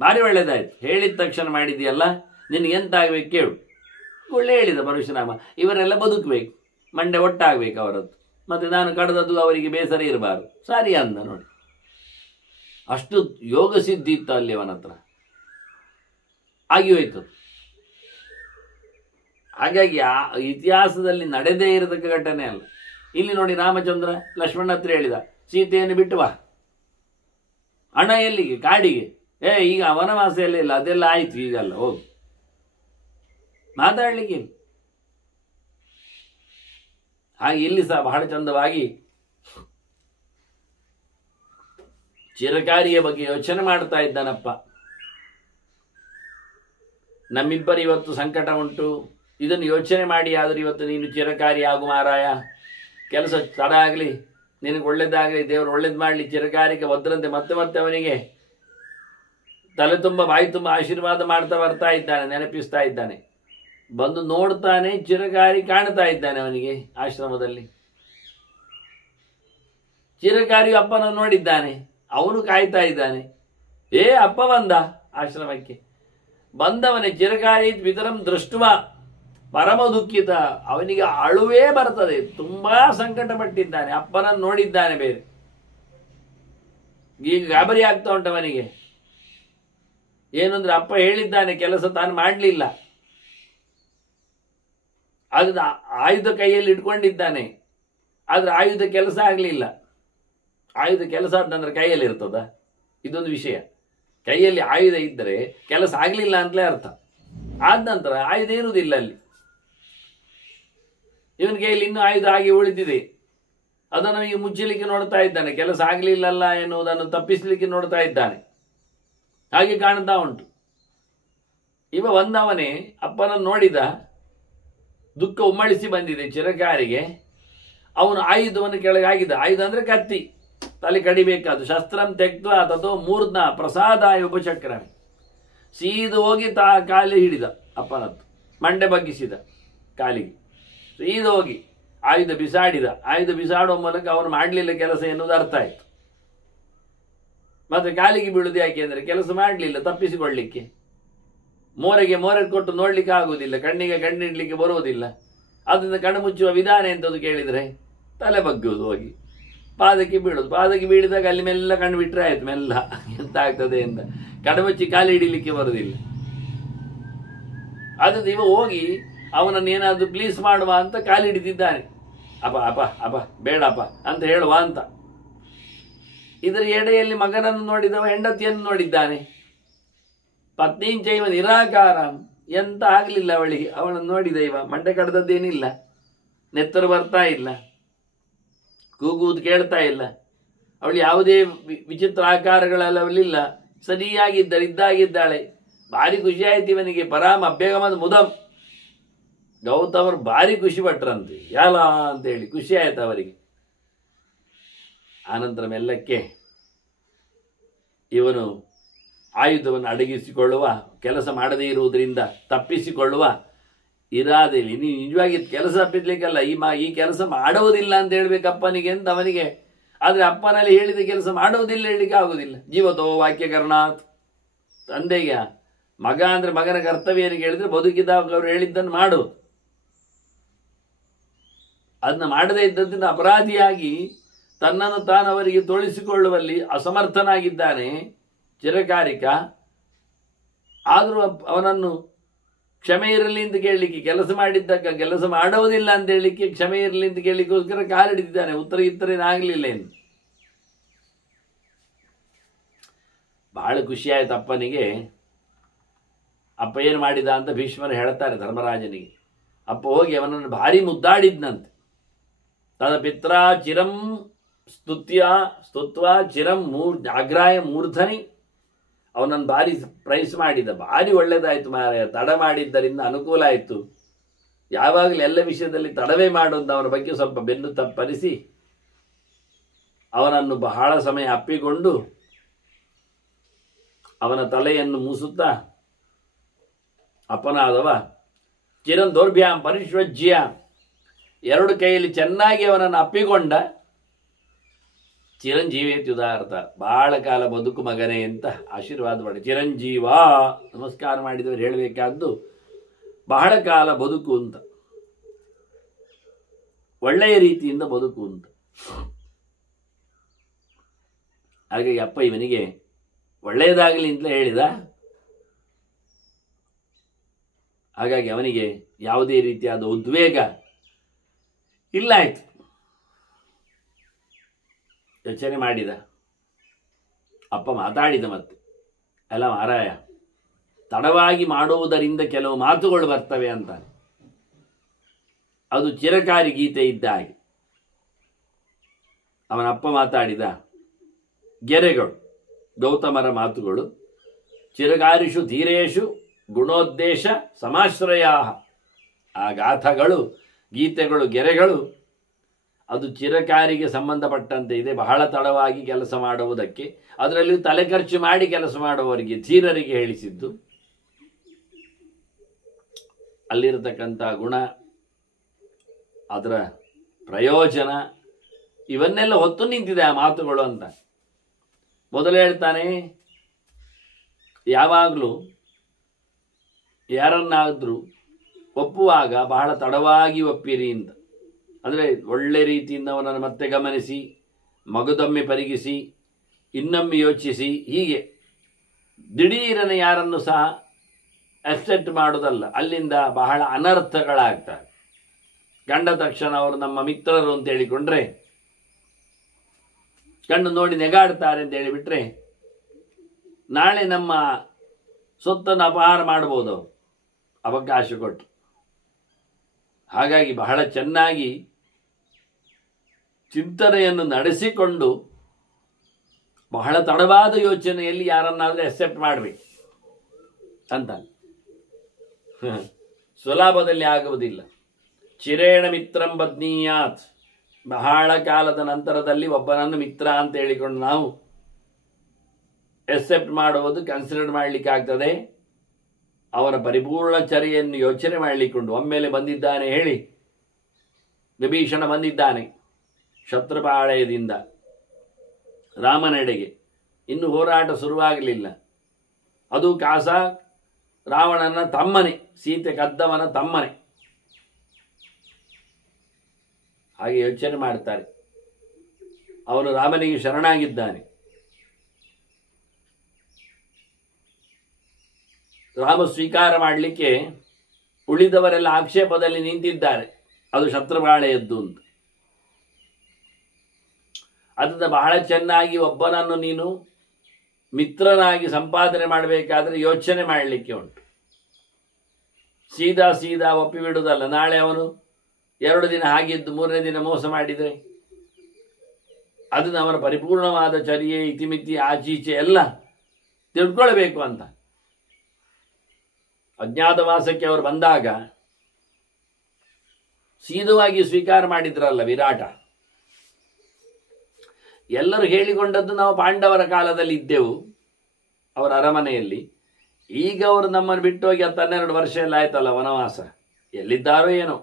ಭಾರಿ ಒಳ್ಳೇದಾಯ್ತು, ಹೇಳಿದ ತಕ್ಷಣ ಮಾಡಿದೆಯಲ್ಲ, ನಿನಗೆಂತ ಆಗ್ಬೇಕು ಕೇಳು. ಒಳ್ಳೆ ಹೇಳಿದ ಪರಶುರಾಮ, ಇವರೆಲ್ಲ ಬದುಕಬೇಕು, ಮಂಡೆ ಒಟ್ಟಾಗಬೇಕು ಅವರದ್ದು, ಮತ್ತೆ ನಾನು ಕಡ್ದದ್ದು ಅವರಿಗೆ ಬೇಸರ ಇರಬಾರ್ದು. ಸರಿ ಅಂದ. ನೋಡಿ, ಅಷ್ಟು ಯೋಗ ಸಿದ್ಧಿ ಇತ್ತು ಅಲ್ಲಿ ಅವನ ಹತ್ರ, ಆಗಿ ಹೋಯ್ತು. ಹಾಗಾಗಿ ಆ ಇತಿಹಾಸದಲ್ಲಿ ನಡೆದೇ ಇರತಕ್ಕ ಘಟನೆ ಅಲ್ಲ. ಇಲ್ಲಿ ನೋಡಿ, ರಾಮಚಂದ್ರ ಲಕ್ಷ್ಮಣ ಹತ್ರ ಹೇಳಿದ, ಸೀತೆಯನ್ನು ಬಿಟ್ಟು ಬಾ. ಹಣ ಎಲ್ಲಿಗೆ? ಕಾಡಿಗೆ. ಈಗ ವನವಾಸ ಎಲ್ಲ ಇಲ್ಲ, ಅದೆಲ್ಲ ಆಯ್ತು, ಈಗಲ್ಲ, ಹೋಗು, ಮಾತಾಡ್ಲಿಕ್ಕೆ. ಹಾಗೆ ಇಲ್ಲಿ ಸಹ ಬಹಳ ಚಂದವಾಗಿ ಚಿರಕಾರಿಯ ಬಗ್ಗೆ ಯೋಚನೆ ಮಾಡ್ತಾ ಇದ್ದಾನಪ್ಪ. ನಮ್ಮಿಬ್ಬರು ಇವತ್ತು ಸಂಕಟ ಉಂಟು, ಇದನ್ನು ಯೋಚನೆ ಮಾಡಿ ಆದರೂ ಇವತ್ತು ನೀನು ಚಿರಕಾರಿ ಆಗು ಮಾರಾಯ, ಕೆಲಸ ತಡ ಆಗಲಿ, ನಿನಗೆ ಒಳ್ಳೇದಾಗಲಿ, ದೇವರು ಒಳ್ಳೇದು ಮಾಡಲಿ, ಚಿರಕಾರಿಗೆ ಒದ್ರಂತೆ ಮತ್ತೆ ಮತ್ತೆ ಅವನಿಗೆ ತಲೆ ತುಂಬ ಬಾಯಿ ತುಂಬ ಆಶೀರ್ವಾದ ಮಾಡ್ತಾ ಬರ್ತಾ ಇದ್ದಾನೆ, ನೆನಪಿಸ್ತಾ ಇದ್ದಾನೆ. ಬಂದು ನೋಡ್ತಾನೆ, ಚಿರಕಾರಿ ಕಾಣ್ತಾ ಇದ್ದಾನೆ ಅವನಿಗೆ ಆಶ್ರಮದಲ್ಲಿ. ಚಿರಕಾರಿಯು ಅಪ್ಪನ ನೋಡಿದ್ದಾನೆ, ಅವನು ಕಾಯ್ತಾ ಇದ್ದಾನೆ. ಅಪ್ಪ ಬಂದ ಆಶ್ರಮಕ್ಕೆ. ಬಂದವನೇ ಚಿರಕಾರಿ ವಿತರಂ ದೃಷ್ಟುವ ಪರಮ ದುಃಖಿತ. ಅವನಿಗೆ ಅಳುವೇ ಬರ್ತದೆ, ತುಂಬಾ ಸಂಕಟ ಪಟ್ಟಿದ್ದಾನೆ, ಅಪ್ಪನನ್ನು ನೋಡಿದ್ದಾನೆ ಬೇರೆ. ಈಗ ಗಾಬರಿ ಆಗ್ತಾ ಉಂಟವನಿಗೆ. ಏನಂದ್ರೆ ಅಪ್ಪ ಹೇಳಿದ್ದಾನೆ, ಕೆಲಸ ತಾನು ಮಾಡಲಿಲ್ಲ, ಅದು ಆಯುಧ ಕೈಯಲ್ಲಿ ಇಟ್ಕೊಂಡಿದ್ದಾನೆ, ಆದ್ರೆ ಆಯುಧ ಕೆಲಸ ಆಗಲಿಲ್ಲ. ಆಯುಧ ಕೆಲಸ ಆದಂದ್ರೆ ಕೈಯಲ್ಲಿ ಇರ್ತದ? ಇದೊಂದು ವಿಷಯ. ಕೈಯಲ್ಲಿ ಆಯುಧ ಇದ್ದರೆ ಕೆಲಸ ಆಗಲಿಲ್ಲ ಅಂತಲೇ ಅರ್ಥ. ಆದ ನಂತರ ಆಯುಧ ಇರುವುದಿಲ್ಲ ಅಲ್ಲಿ. ಇವನ ಕೈಯಲ್ಲಿ ಇನ್ನೂ ಆಯುಧ ಆಗಿ ಉಳಿದಿದೆ, ಅದನ್ನು ಈಗ ಮುಚ್ಚಲಿಕ್ಕೆ ನೋಡ್ತಾ ಇದ್ದಾನೆ, ಕೆಲಸ ಆಗಲಿಲ್ಲಲ್ಲ ಎನ್ನುವುದನ್ನು ತಪ್ಪಿಸಲಿಕ್ಕೆ ನೋಡ್ತಾ ಇದ್ದಾನೆ. ಹಾಗೆ ಕಾಣ್ತಾ ಉಂಟು. ಇವ ಒಂದವನೇ ಅಪ್ಪನನ್ನು ನೋಡಿದ, ದುಃಖ ಉಮ್ಮಳಿಸಿ ಬಂದಿದೆ ಚಿರಕಾರಿಗೆ. ಅವನು ಆಯುಧವನ್ನು ಕೆಳಗೆ ಹಾಕಿದ. ಆಯುಧ ಅಂದ್ರೆ ಕತ್ತಿ, ತಲೆ ಕಡಿಬೇಕಾದ. ಶಸ್ತ್ರಂ ತೆಕ್ತ ತಥೋ ಮೂರ್ಧ್ನ ಪ್ರಸಾದಾಯ ಉಪಚಕ್ರಮಿ. ಸೀದು ಹೋಗಿ ಕಾಲಿ ಹಿಡಿದ ಅಪ್ಪನದ್ದು, ಮಂಡೆ ಬಗ್ಗಿಸಿದ ಕಾಲಿಗೆ, ಸೀದು ಹೋಗಿ ಆಯುಧ ಬಿಸಾಡಿದ. ಆಯುಧ ಬಿಸಾಡುವ ಮೂಲಕ ಅವನು ಮಾಡಲಿಲ್ಲ ಕೆಲಸ ಎನ್ನುವುದು ಅರ್ಥ ಆಯ್ತು. ಮತ್ತೆ ಕಾಲಿಗೆ ಬೀಳುದು ಯಾಕೆ ಅಂದ್ರೆ ಕೆಲಸ ಮಾಡಲಿಲ್ಲ, ತಪ್ಪಿಸಿಕೊಳ್ಳಿಕ್ಕೆ. ಮೋರೆ ಕೊಟ್ಟು ನೋಡ್ಲಿಕ್ಕೆ ಆಗುವುದಿಲ್ಲ, ಕಣ್ಣಿಗೆ ಕಣ್ಣಿಡ್ಲಿಕ್ಕೆ ಬರುವುದಿಲ್ಲ. ಅದರಿಂದ ಕಣ್ಣು ಮುಚ್ಚುವ ವಿಧಾನ ಎಂತದ್ದು ಕೇಳಿದ್ರೆ ತಲೆ ಬಗ್ಗುವುದು, ಹೋಗಿ ಪಾದಕ್ಕೆ ಬೀಳುದು. ಪಾದಕ್ಕೆ ಬೀಳಿದಾಗ ಅಲ್ಲಿ ಮೆಲ್ಲ ಕಣ್ಣು ಬಿಟ್ರೆ ಆಯ್ತು, ಮೆಲ್ಲ ಎಂತ ಆಗ್ತದೆ ಅಂತ. ಕಣ್ಣು ಕಾಲು ಹಿಡಿಲಿಕ್ಕೆ ಬರುವುದಿಲ್ಲ. ಅದ್ರಿಂದ ಇವ ಹೋಗಿ ಅವನನ್ನು ಏನಾದ್ರು ಪ್ಲೀಸ್ ಮಾಡುವ ಅಂತ ಕಾಲು ಹಿಡಿದಿದ್ದಾನೆ. ಅಪ್ಪ ಅಪ್ಪ ಅಪ್ಪ ಬೇಡಪ್ಪ ಅಂತ ಹೇಳುವ ಅಂತ. ಇದರ ಎಡೆಯಲ್ಲಿ ಮಗನನ್ನು ನೋಡಿದವ ಹೆಂಡತಿಯನ್ನು ನೋಡಿದ್ದಾನೆ. ಪತ್ನಿಂಚೈವ ನಿರಾಕಾರ, ಎಂತ ಆಗ್ಲಿಲ್ಲ ಅವಳಿಗೆ. ಅವಳನ್ನು ನೋಡಿದ ಇವ, ಮಂಡೆ ಕಡ್ದದ್ದೇನಿಲ್ಲ, ನೆತ್ತರು ಬರ್ತಾ ಇಲ್ಲ, ಕೂಗುವುದು ಕೇಳ್ತಾ ಇಲ್ಲ, ಅವಳು ಯಾವುದೇ ವಿಚಿತ್ರ ಆಕಾರಗಳಲ್ಲ, ಇದ್ದಾಗಿದ್ದಾಳೆ. ಭಾರಿ ಖುಷಿ ಆಯ್ತು ಇವನಿಗೆ. ಪರಾಮ ಅಭ್ಯಗಮದ ಮುದಂ. ಗೌತಮರು ಭಾರಿ ಖುಷಿ ಪಟ್ರಂತೆ, ಯಾಲ ಅಂತೇಳಿ ಖುಷಿ ಆಯ್ತು ಅವರಿಗೆ. ಆನಂತರ ಮೆಲ್ಲಕ್ಕೆ ಇವನು ಆಯುಧವನ್ನು ಅಡಗಿಸಿಕೊಳ್ಳುವ, ಕೆಲಸ ಮಾಡದೇ ಇರುವುದರಿಂದ ತಪ್ಪಿಸಿಕೊಳ್ಳುವ ಇರಾದೆಯಲ್ಲಿ, ನೀನು ನಿಜವಾಗಿ ಕೆಲಸ ತಪ್ಪಿಸ್ಲಿಕ್ಕಲ್ಲ, ಈ ಕೆಲಸ ಮಾಡುವುದಿಲ್ಲ ಅಂತ ಹೇಳ್ಬೇಕಪ್ಪನಿಗೆ ಅಂತ ಅವನಿಗೆ. ಆದರೆ ಅಪ್ಪನಲ್ಲಿ ಹೇಳಿದ ಕೆಲಸ ಮಾಡುವುದಿಲ್ಲ ಹೇಳಲಿಕ್ಕೆ ಆಗುವುದಿಲ್ಲ. ಜೀವತೋ ವಾಕ್ಯಕರ್ಣಾತ್. ತಂದೆಗೆ ಮಗ ಅಂದ್ರೆ ಮಗನ ಕರ್ತವ್ಯ ಏನು ಕೇಳಿದ್ರೆ ಬದುಕಿದಾಗ ಅವರು ಹೇಳಿದ್ದನ್ನು ಮಾಡು. ಅದನ್ನ ಮಾಡದೇ ಇದ್ದದ್ರಿಂದ ಅಪರಾಧಿಯಾಗಿ ತನ್ನನ್ನು ತಾನು ಅವರಿಗೆ ತೋಳಿಸಿಕೊಳ್ಳುವಲ್ಲಿ ಅಸಮರ್ಥನಾಗಿದ್ದಾನೆ ಚಿರಕಾರಿಕ. ಆದರೂ ಅವನನ್ನು ಕ್ಷಮೆ ಇರಲಿ ಅಂತ ಕೇಳಲಿಕ್ಕೆ, ಕೆಲಸ ಮಾಡಿದ್ದಕ್ಕ ಕೆಲಸ ಮಾಡುವುದಿಲ್ಲ ಅಂತ ಹೇಳಲಿಕ್ಕೆ ಕ್ಷಮೆ ಇರಲಿ ಅಂತ ಕೇಳಲಿಕ್ಕೋಸ್ಕರ ಕಾಲಿಡಿದ್ದಾನೆ. ಉತ್ತರೇನಾಗಲಿಲ್ಲ ಎಂದು ಬಹಳ ಖುಷಿ ಆಯ್ತು ಅಪ್ಪನಿಗೆ. ಅಪ್ಪ ಏನು ಮಾಡಿದ ಅಂತ ಭೀಷ್ಮರು ಹೇಳ್ತಾರೆ ಧರ್ಮರಾಜನಿಗೆ. ಅಪ್ಪ ಹೋಗಿ ಅವನನ್ನು ಭಾರಿ ಮುದ್ದಾಡಿದ್ನಂತೆ. ತದ ಪಿತ್ರ ಚಿರಂ ಸ್ತುತ್ವ ಚಿರಂ ಅಗ್ರಾಯ ಮೂರ್ಧನಿ. ಅವನನ್ನು ಭಾರಿ ಪ್ರೈಸ್ ಮಾಡಿದ. ಭಾರಿ ಒಳ್ಳೇದಾಯ್ತು ಮಾರಾಯ, ತಡ ಮಾಡಿದ್ದರಿಂದ ಅನುಕೂಲ ಆಯಿತು. ಯಾವಾಗಲೂ ಎಲ್ಲ ವಿಷಯದಲ್ಲಿ ತಡವೇ ಮಾಡುವಂತ ಅವನ ಬಗ್ಗೆ ಸ್ವಲ್ಪ ಬೆನ್ನು ತಪ್ಪರಿಸಿ ಅವನನ್ನು ಬಹಳ ಸಮಯ ಅಪ್ಪಿಕೊಂಡು ಅವನ ತಲೆಯನ್ನು ಮೂಸುತ್ತಾ ಅಪ್ಪನಾದವ ಚಿರಂದೋರ್ಭ್ಯಾಂ ಪರಿಶ್ವಜ್ಯ ಎರಡು ಕೈಯಲ್ಲಿ ಚೆನ್ನಾಗಿ ಅವನನ್ನು ಅಪ್ಪಿಕೊಂಡ. ಚಿರಂಜೀವೇತ್ಯುದಾರ್ಥ, ಬಹಳ ಕಾಲ ಬದುಕು ಮಗನೇ ಅಂತ ಆಶೀರ್ವಾದ ಮಾಡಿ. ಚಿರಂಜೀವ ನಮಸ್ಕಾರ ಮಾಡಿದವರು ಹೇಳಬೇಕಾದ್ದು ಬಹಳ ಕಾಲ ಬದುಕು ಅಂತ, ಒಳ್ಳೆಯ ರೀತಿಯಿಂದ ಬದುಕು ಅಂತ. ಹಾಗಾಗಿ ಅಪ್ಪ ಇವನಿಗೆ ಒಳ್ಳೆಯದಾಗಲಿ ಅಂತಲೇ ಹೇಳಿದ. ಹಾಗಾಗಿ ಅವನಿಗೆ ಯಾವುದೇ ರೀತಿಯಾದ ಉದ್ವೇಗ ಇಲ್ಲ ಆಯ್ತು. ಯೋಚನೆ ಮಾಡಿದ. ಅಪ್ಪ ಮಾತಾಡಿದ ಮತ್ತೆ, ಅಲ್ಲ ಮಾರಾಯ, ತಡವಾಗಿ ಮಾಡುವುದರಿಂದ ಕೆಲವು ಮಾತುಗಳು ಬರ್ತವೆ ಅಂತಾನೆ. ಅದು ಚಿರಕಾರಿ ಗೀತೆ ಇದ್ದ ಹಾಗೆ. ಅವನಪ್ಪ ಮಾತಾಡಿದ ಗೆರೆಗಳು, ಗೌತಮರ ಮಾತುಗಳು. ಚಿರಕಾರಿಷು ಧೀರೇಶು ಗುಣೋದ್ದೇಶ ಸಮಾಶ್ರಯಾ. ಆ ಗಾಥಗಳು, ಗೀತೆಗಳು, ಗೆರೆಗಳು ಅದು ಚಿರಕಾರಿಗೆ ಸಂಬಂಧಪಟ್ಟಂತೆ ಇದೆ. ಬಹಳ ತಡವಾಗಿ ಕೆಲಸ ಮಾಡುವುದಕ್ಕೆ, ಅದರಲ್ಲಿಯೂ ತಲೆ ಖರ್ಚು ಮಾಡಿ ಕೆಲಸ ಮಾಡುವವರಿಗೆ, ಧೀರರಿಗೆ ಹೇಳಿಸಿದ್ದು. ಅಲ್ಲಿರತಕ್ಕಂಥ ಗುಣ, ಅದರ ಪ್ರಯೋಜನ, ಇವನ್ನೆಲ್ಲ ಹೊತ್ತು ನಿಂತಿದೆ ಆ ಮಾತುಗಳು ಅಂತ. ಮೊದಲು ಹೇಳ್ತಾನೆ, ಯಾವಾಗಲೂ ಯಾರನ್ನಾದರೂ ಒಪ್ಪುವಾಗ ಬಹಳ ತಡವಾಗಿ ಒಪ್ಪಿರಿ ಅಂತ. ಅಂದರೆ ಒಳ್ಳೆ ರೀತಿಯಿಂದ ಅವನನ್ನು ಮತ್ತೆ ಗಮನಿಸಿ, ಮಗದೊಮ್ಮೆ ಪರಿಗಿಸಿ, ಇನ್ನೊಮ್ಮೆ ಯೋಚಿಸಿ, ಹೀಗೆ ದಿಢೀರನೆ ಯಾರನ್ನು ಸಹ ಅಕ್ಸೆಪ್ಟ್ ಮಾಡೋದಲ್ಲ. ಅಲ್ಲಿಂದ ಬಹಳ ಅನರ್ಥಗಳಾಗ್ತವೆ. ಕಂಡ ತಕ್ಷಣ ಅವರು ನಮ್ಮ ಮಿತ್ರರು ಅಂತ ಹೇಳಿಕೊಂಡ್ರೆ, ಕಣ್ಣು ನೋಡಿ ನೆಗಾಡ್ತಾರೆ ಅಂತ ಹೇಳಿಬಿಟ್ರೆ, ನಾಳೆ ನಮ್ಮ ಸೊತ್ತನ್ನು ಅಪಹಾರ ಮಾಡ್ಬೋದು ಅವರು, ಅವಕಾಶ ಕೊಟ್ಟು. ಹಾಗಾಗಿ ಬಹಳ ಚೆನ್ನಾಗಿ ಚಿಂತನೆಯನ್ನು ನಡೆಸಿಕೊಂಡು ಬಹಳ ತಡವಾದ ಯೋಚನೆಯಲ್ಲಿ ಯಾರನ್ನಾದರೂ ಅಕ್ಸೆಪ್ಟ್ ಮಾಡಬೇಕು ಅಂತ. ಸುಲಭದಲ್ಲಿ ಆಗುವುದಿಲ್ಲ. ಚಿರೇಣ ಮಿತ್ರಂ ಬದ್ನೀಯಾತ್, ಬಹಳ ಕಾಲದ ನಂತರದಲ್ಲಿ ಒಬ್ಬನನ್ನು ಮಿತ್ರ ಅಂತ ಹೇಳಿಕೊಂಡು ನಾವು ಎಕ್ಸೆಪ್ಟ್ ಮಾಡುವುದು, ಕನ್ಸಿಡರ್ ಮಾಡಲಿಕ್ಕೆ ಆಗ್ತದೆ. ಅವನ ಪರಿಪೂರ್ಣ ಚರ್ಯೆಯನ್ನು ಯೋಚನೆ ಮಾಡಲಿಕ್ಕೊಂಡು ಒಮ್ಮೆಲೆ ಬಂದಿದ್ದಾನೆ ಹೇಳಿ, ವಿಭೀಷಣ ಬಂದಿದ್ದಾನೆ ಶತ್ರುಪಾಳಯದಿಂದ ರಾಮನೆಡೆಗೆ. ಇನ್ನು ಹೋರಾಟ ಶುರುವಾಗಲಿಲ್ಲ. ಅದು ಕಾಸ ರಾವಣನ ತಮ್ಮನೆ, ಸೀತೆ ಕದ್ದವನ ತಮ್ಮನೆ. ಹಾಗೆ ಯೋಚನೆ ಮಾಡ್ತಾರೆ. ಅವನು ರಾಮನಿಗೆ ಶರಣಾಗಿದ್ದಾನೆ. ರಾಮ ಸ್ವೀಕಾರ ಮಾಡಲಿಕ್ಕೆ ಉಳಿದವರೆಲ್ಲ ಆಕ್ಷೇಪದಲ್ಲಿ ನಿಂತಿದ್ದಾರೆ, ಅದು ಶತ್ರುಪಾಳೆಯದ್ದು ಅಂತ. ಅದನ್ನು ಬಹಳ ಚೆನ್ನಾಗಿ ಒಬ್ಬನನ್ನು ನೀನು ಮಿತ್ರನಾಗಿ ಸಂಪಾದನೆ ಮಾಡಬೇಕಾದ್ರೆ ಯೋಚನೆ ಮಾಡಲಿಕ್ಕೆ ಉಂಟು. ಸೀದಾ ಸೀದಾ ಒಪ್ಪಿ ಬಿಡುವುದಲ್ಲ. ನಾಳೆ ಅವನು 2 ದಿನ ಹಾಗಿದ್ದು 3ನೇ ದಿನ ಮೋಸ ಮಾಡಿದರೆ ಅದನ್ನು ಅವನ ಪರಿಪೂರ್ಣವಾದ ಚರ್ಯೆ, ಇತಿಮಿತಿ, ಆಚೀಚೆ ಎಲ್ಲ ತಿಳ್ಕೊಳ್ಬೇಕು ಅಂತ. ಅಜ್ಞಾತವಾಸಕ್ಕೆ ಅವರು ಬಂದಾಗ ಸೀದವಾಗಿ ಸ್ವೀಕಾರ ಮಾಡಿದ್ರಲ್ಲ ವಿರಾಟ. ಎಲ್ಲರೂ ಹೇಳಿಕೊಂಡದ್ದು ನಾವು ಪಾಂಡವರ ಕಾಲದಲ್ಲಿ ಇದ್ದೆವು ಅವರ ಅರಮನೆಯಲ್ಲಿ. ಈಗ ಅವರು ನಮ್ಮನ್ನು ಬಿಟ್ಟು ಹೋಗಿ 12 ವರ್ಷ ಎಲ್ಲ ಆಯ್ತಲ್ಲ ವನವಾಸ, ಎಲ್ಲಿದ್ದಾರೋ ಏನೋ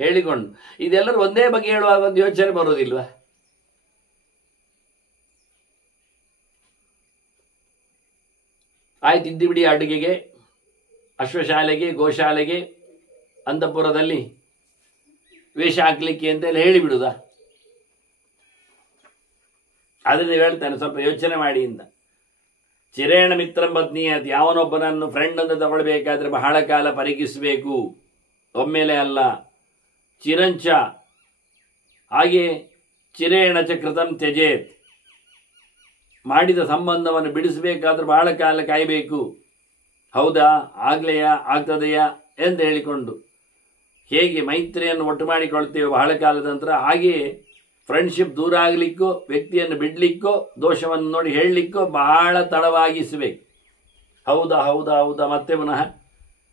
ಹೇಳಿಕೊಂಡು. ಇದೆಲ್ಲರೂ ಒಂದೇ ಬಗ್ಗೆ ಹೇಳುವಾಗ ಒಂದು ಯೋಚನೆ ಬರೋದಿಲ್ವ? ಆಯ್ತು, ಇದ್ದು ಬಿಡಿ, ಅಡುಗೆಗೆ, ಅಶ್ವಶಾಲೆಗೆ, ಗೋಶಾಲೆಗೆ, ಅಂತಃಪುರದಲ್ಲಿ ವೇಷ ಹಾಕ್ಲಿಕ್ಕೆ ಅಂತೆಲ್ಲ ಹೇಳಿಬಿಡುದ? ಅದನ್ನು ಹೇಳ್ತಾನೆ, ಸ್ವಲ್ಪ ಯೋಚನೆ ಮಾಡಿ ಅಂತ. ಚಿರೇಣ ಮಿತ್ರಂ ಪತ್ನಿ ಅಂತ, ಯಾವನೊಬ್ಬನನ್ನು ಫ್ರೆಂಡ್ ಅಂತ ತಗೊಳ್ಬೇಕಾದ್ರೆ ಬಹಳ ಕಾಲ ಪರಿಗಿಸಬೇಕು, ಒಮ್ಮೆಲೆ ಅಲ್ಲ. ಚಿರಂಚ, ಹಾಗೆ ಚಿರೇಣ ಚ ಕೃತಂ ತ್ಯಜೇತ್, ಮಾಡಿದ ಸಂಬಂಧವನ್ನು ಬಿಡಿಸಬೇಕಾದ್ರೆ ಬಹಳ ಕಾಲ ಕಾಯಬೇಕು. ಹೌದಾ, ಆಗ್ಲೆಯಾ, ಆಗ್ತದೆಯಾ ಎಂದು ಹೇಳಿಕೊಂಡು ಹೇಗೆ ಮೈತ್ರಿಯನ್ನು ಒಟ್ಟು ಮಾಡಿಕೊಳ್ತೇವೆ ಬಹಳ ಕಾಲದ ನಂತರ, ಹಾಗೆಯೇ ಫ್ರೆಂಡ್ಶಿಪ್ ದೂರ ಆಗಲಿಕ್ಕೋ, ವ್ಯಕ್ತಿಯನ್ನು ಬಿಡಲಿಕ್ಕೋ, ದೋಷವನ್ನು ನೋಡಿ ಹೇಳಲಿಕ್ಕೋ ಬಹಳ ತಡವಾಗಿಸಬೇಕು. ಹೌದಾ ಹೌದಾ ಹೌದಾ ಮತ್ತೆ ಪುನಃ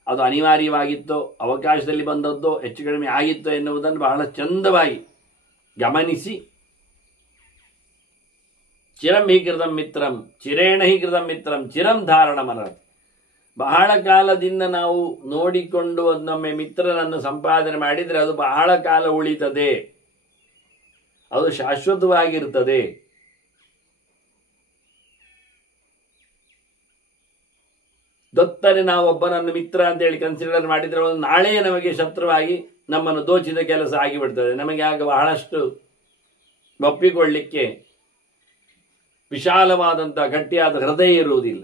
ಅದು ಅನಿವಾರ್ಯವಾಗಿತ್ತೋ, ಅವಕಾಶದಲ್ಲಿ ಬಂದದ್ದೋ, ಹೆಚ್ಚು ಕಡಿಮೆ ಆಗಿತ್ತೋ ಎನ್ನುವುದನ್ನು ಬಹಳ ಚಂದವಾಗಿ ಗಮನಿಸಿ ಚಿರಂ ಹಿ ಕೃತಂ ಮಿತ್ರಂ ಚಿರೇಣ ಹಿ ಕೃತಂ ಮಿತ್ರಂ ಚಿರಂ ಧಾರಣಮನರತಿ. ಬಹಳ ಕಾಲದಿಂದ ನಾವು ನೋಡಿಕೊಂಡು ನಮ್ಮೆ ಮಿತ್ರನನ್ನು ಸಂಪಾದನೆ ಮಾಡಿದರೆ ಅದು ಬಹಳ ಕಾಲ ಉಳಿತದೆ, ಅದು ಶಾಶ್ವತವಾಗಿರ್ತದೆ. ದೊತ್ತನೆ ನಾವು ಒಬ್ಬನನ್ನು ಮಿತ್ರ ಅಂತ ಹೇಳಿ ಕನ್ಸಿಡರ್ ಮಾಡಿದರೆ ಒಂದು ನಾಳೆ ನಮಗೆ ಶತ್ರುವಾಗಿ ನಮ್ಮನ್ನು ದೋಚಿದ ಕೆಲಸ ಆಗಿಬಿಡ್ತದೆ. ನಮಗೆ ಆಗ ಬಹಳಷ್ಟು ಒಪ್ಪಿಕೊಳ್ಳಿಕ್ಕೆ ವಿಶಾಲವಾದಂಥ ಗಟ್ಟಿಯಾದ ಹೃದಯ ಇರುವುದಿಲ್ಲ.